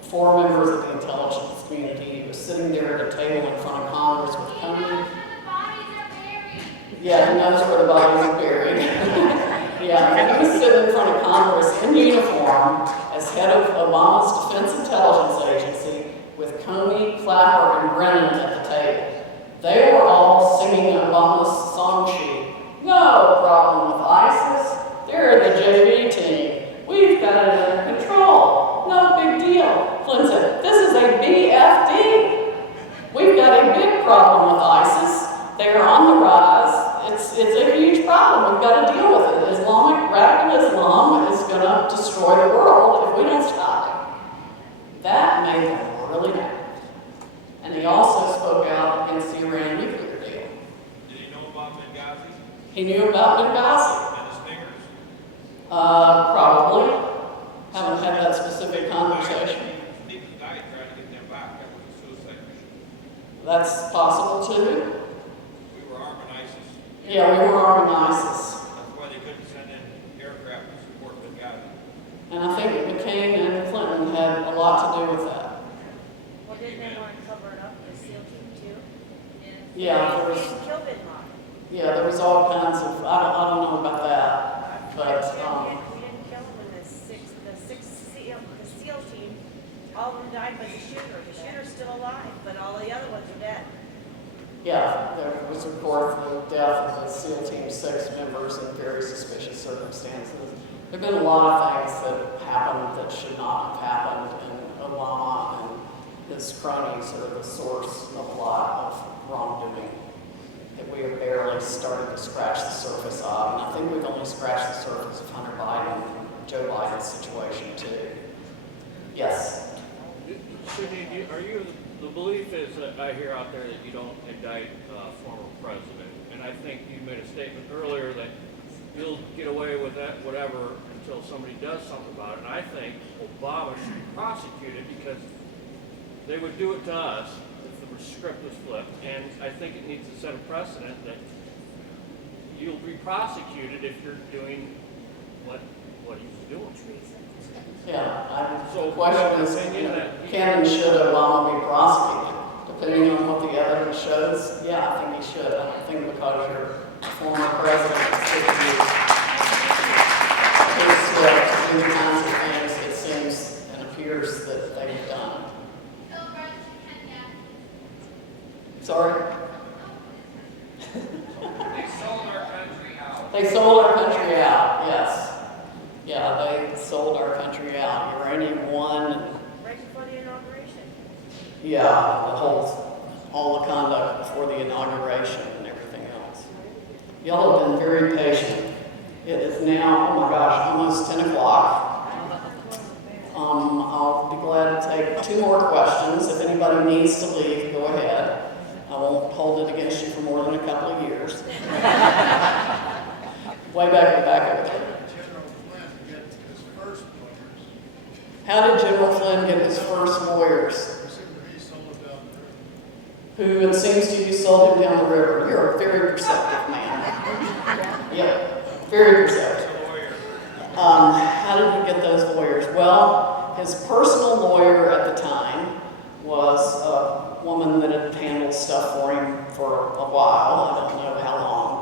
4 members of the intelligence community. He was sitting there at a table in front of Congress with Comey. Yeah, he knows where the bodies are buried. Yeah, he was sitting in front of Congress in uniform as head of Obama's Defense Intelligence Agency with Comey, Clapper, and Brennan at the table. They were all singing Obama's song sheet. No problem with ISIS. They're the JV team. We've got it under control. No big deal. Flynn said, this is a BFD. We've got a big problem with ISIS. They're on the rise. It's a huge problem. We've got to deal with it. Radical Islam is going to destroy the world if we don't stop it. That made them really mad. And he also spoke out against the Iran nuclear deal. Did he know about Benghazi? He knew about Benghazi. And his fingers? Probably. Haven't had that specific conversation. Stevens died trying to get them back. That was a suicide mission. That's possible too. We were arming ISIS. Yeah, we were arming ISIS. That's why they couldn't send in aircraft to support Benghazi. And I think McCain and Clinton had a lot to do with that. Well, didn't they want to cover it up, the SEAL team too? Yeah, there was, They didn't kill Bin Laden. yeah, there was all kinds of, I don't know about that, but, We didn't kill him in the SEAL team. All of them died by the shooter. The shooter's still alive, but all the other ones are dead. yeah, there was, of course, the death of the SEAL Team 6 members in very suspicious circumstances. There have been a lot of things that happened that should not have happened, and Obama and his cronies are the source of a lot of wrongdoing that we are barely starting to scratch the surface of. And I think we've only scratched the surface of Hunter Biden and Joe Biden's situation too. Yes. Sidney, the belief is that I hear out there that you don't indict a former president. And I think you made a statement earlier that you'll get away with that, whatever, until somebody does something about it. And I think Obama should be prosecuted because they would do it to us if the script was flipped. And I think it needs to set a precedent that you'll be prosecuted if you're doing what he's doing. Yeah, So, the question is, opinion that can and should Obama be prosecuted? Depending on what the evidence shows, yeah, I think he should. I don't think because you're a former president, to do kinds of things it seems and appears that they've done. Sorry? They sold our country out. They sold our country out, yes. Yeah, they sold our country out. Uranium One, Right before the inauguration. yeah, all the conduct before the inauguration and everything else. Y'all have been very patient. It is now, oh my gosh, almost 10 o'clock. I'll be glad to take 2 more questions. If anybody needs to leave, go ahead. I won't hold it against you for more than a couple of years. Way back in the back over there. How did General Flynn get his first lawyers? Who it seems to you sold him down the river. You're a very perceptive man. Yep, very perceptive. How did he get those lawyers? Well, his personal lawyer at the time was a woman that had handled stuff for him for a while. I don't know how long.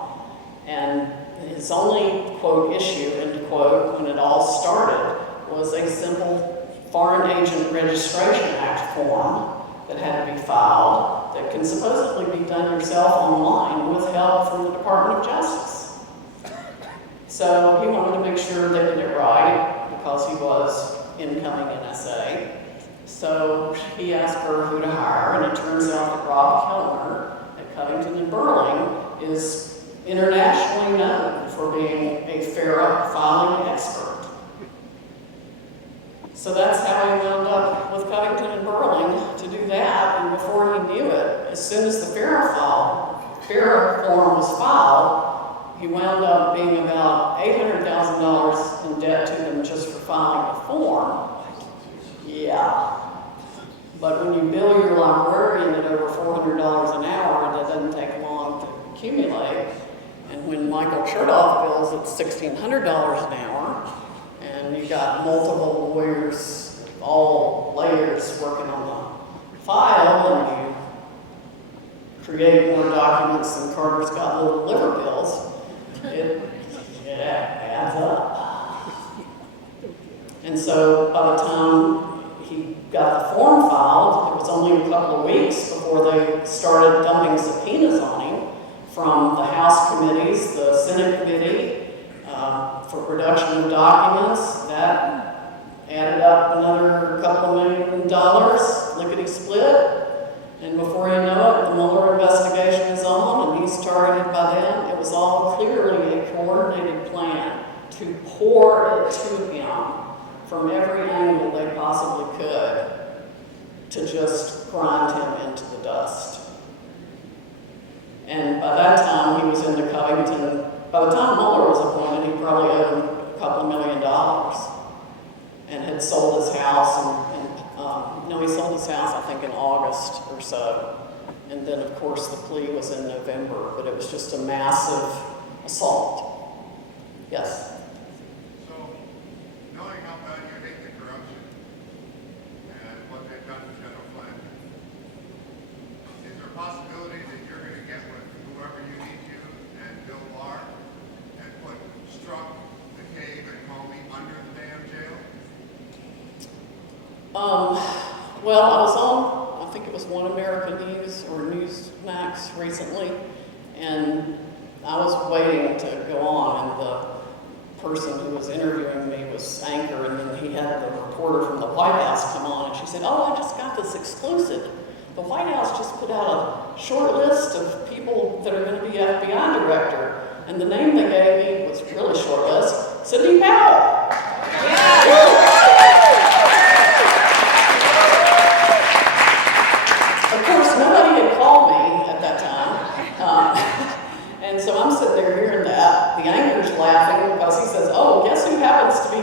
And his only, quote, issue, end quote, when it all started was a simple Foreign Agent Registration Act form that had to be filed that can supposedly be done yourself online with help from the Department of Justice. So he wanted to make sure they did it right because he was incoming NSA. So he asked her who to hire, and it turns out that Rob Kellner at Covington and Burling is internationally known for being a FARA filing expert. So that's how he wound up with Covington and Burling to do that, and before he knew it, as soon as the FARA FARA form was filed, he wound up being about $800,000 in debt to them just for filing the form. Yeah. But when you bill your librarian at over $400 an hour, that doesn't take long to accumulate. And when Michael Chertoff bills at $1,600 an hour, and you got multiple lawyers, all layers working on the file, and you create more documents than Carter's got little liver pills, it adds up. And so by the time he got the form filed, it was only a couple of weeks before they started dumping subpoenas on him from the House committees, the Senate committee, for production of documents. That added up another couple of $1 million, lickety-split. And before you know it, the Mueller investigation is on, and he's targeted by them. It was all clearly a coordinated plan to pour it to him from every angle they possibly could to just grind him into the dust. And by that time, he was into Covington. By the time Mueller was appointed, he probably owed him a couple $1 million and had sold his house. No, he sold his house, I think, in August or so. And then, of course, the plea was in November, but it was just a massive assault. Yes? So, knowing how bad you hate the corruption and what they've done to General Flynn, is there a possibility that you're going to get with whoever you need to and Bill Barr and put Strzok, McCabe, and Comey under the damn jail? Well, I was on, I think it was One American News or Newsmax recently, and I was waiting to go on, and the person who was interviewing me was anchor, and then he had the reporter from the White House come on, and she said, "Oh, I just got this exclusive. The White House just put out a short list of people that are going to be FBI director, and the name they gave me was really short list, Sidney Powell." Of course, nobody had called me at that time. And so I'm sitting there hearing that. The anchor's laughing because he says, "Oh, guess who happens to be,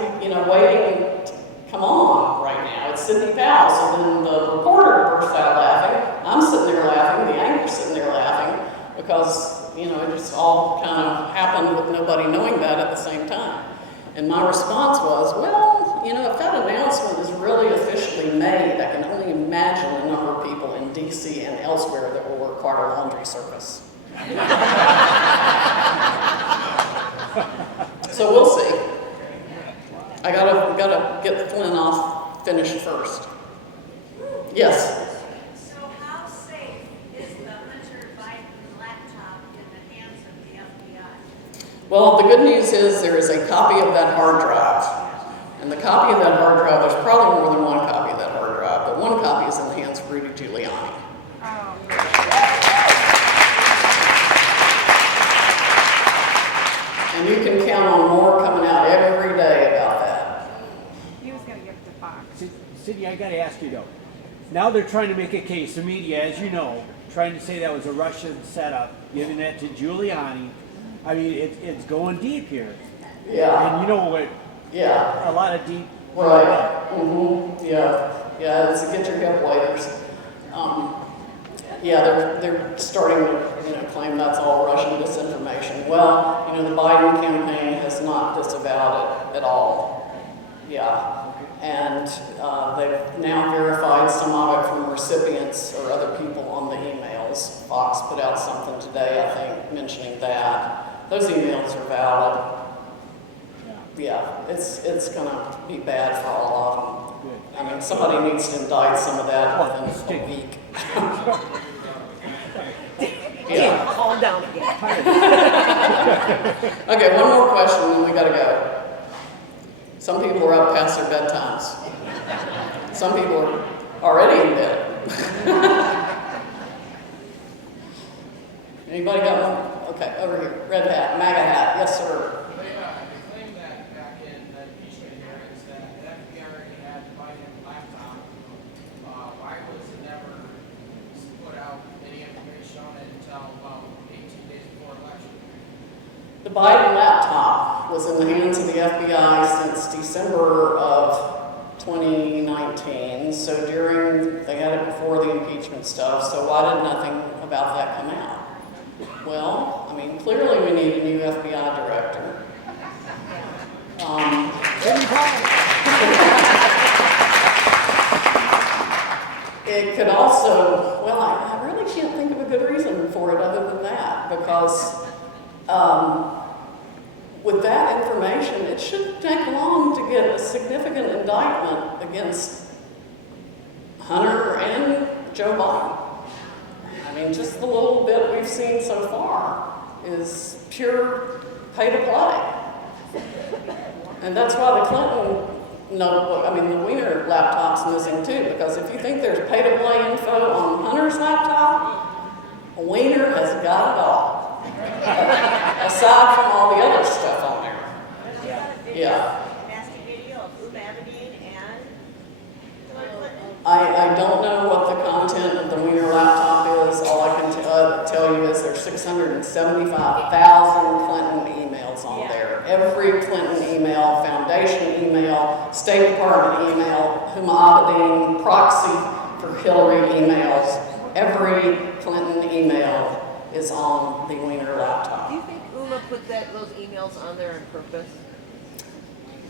waiting to come on right now? It's Sidney Powell." So then the reporter burst out laughing. I'm sitting there laughing. The anchor's sitting there laughing because, it just all kind of happened with nobody knowing that at the same time. And my response was, well, if that announcement is really officially made, I can only imagine the number of people in D.C. and elsewhere that will require laundry service. So we'll see. I gotta get Flynn off finished first. Yes? So how safe is the Hunter Biden laptop in the hands of the FBI? Well, the good news is there is a copy of that hard drive. And the copy of that hard drive, there's probably more than one copy of that hard drive, but one copy is in the hands of Rudy Giuliani. Oh. And you can count on more coming out every day about that. He was going to give it to Fox. Sidney, I got to ask you though. Now they're trying to make a case. The media, as you know, trying to say that was a Russian setup, giving that to Giuliani. I mean, it's going deep here. Yeah. And you know what? Yeah. A lot of deep. Right. Mm-hmm. Yeah. It's a get your hip waders. They're starting to claim that's all Russian disinformation. Well, the Biden campaign has not disavowed it at all. Yeah. And they've now verified some of it from recipients or other people on the emails. Fox put out something today, I think, mentioning that. Those emails are valid. Yeah, it's gonna be bad for all of them. Good. I mean, somebody needs to indict some of that within a week. Yeah, calm down again. Okay, one more question, and then we gotta go. Some people are up past their bedtimes. Some people are already in bed. Anybody got one? Okay, over here. Red hat, MAGA hat. Yes, sir. They claim that back in the impeachment hearings that the FBI already had Biden's laptop. Why was it never put out any information on it until about 8 Biden laptop was in the hands of the FBI since December of 2019, so they had it before the impeachment stuff, so why did nothing about that come out? Well, I mean, clearly we need a new FBI director. It could also, well, I really can't think of a good reason for it other than that, because with that information, it shouldn't take long to get a significant indictment against Hunter and Joe Biden. I mean, just the little bit we've seen so far is pure pay to play. And that's why the Clinton notebook, I mean, the Wiener laptop's missing too, because if you think there's pay to play info on Hunter's laptop, Wiener has got it all. Aside from all the other stuff on there. Yeah. Nasty video of Ub Abedin and I don't know what the content of the Wiener laptop is. All I can tell you is there's 675,000 Clinton emails on there. Every Clinton email, foundation email, State Department email, Huma Abedin, proxy for Hillary emails. Every Clinton email is on the Wiener laptop. Do you think Uma put those emails on there on purpose?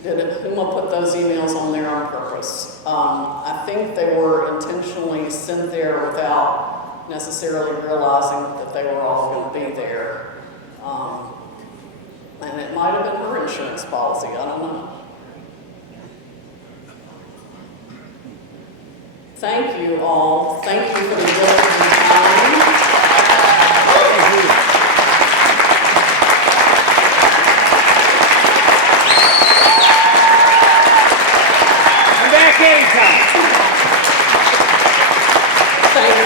Did Huma put those emails on there on purpose? I think they were intentionally sent there without necessarily realizing that they were all going to be there. And it might have been her insurance policy, I don't know. Thank you all. Thank you for the diligent time.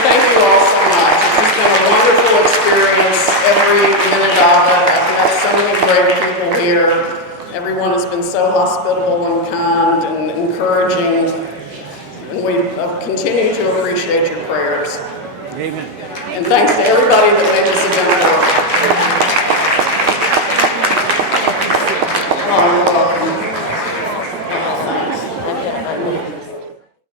Thank you all so much. It's been a wonderful experience, every minute of it. I've met so many great people here. Everyone has been so hospitable and kind and encouraging, and we continue to appreciate your prayers. Amen. And thanks to everybody that made this event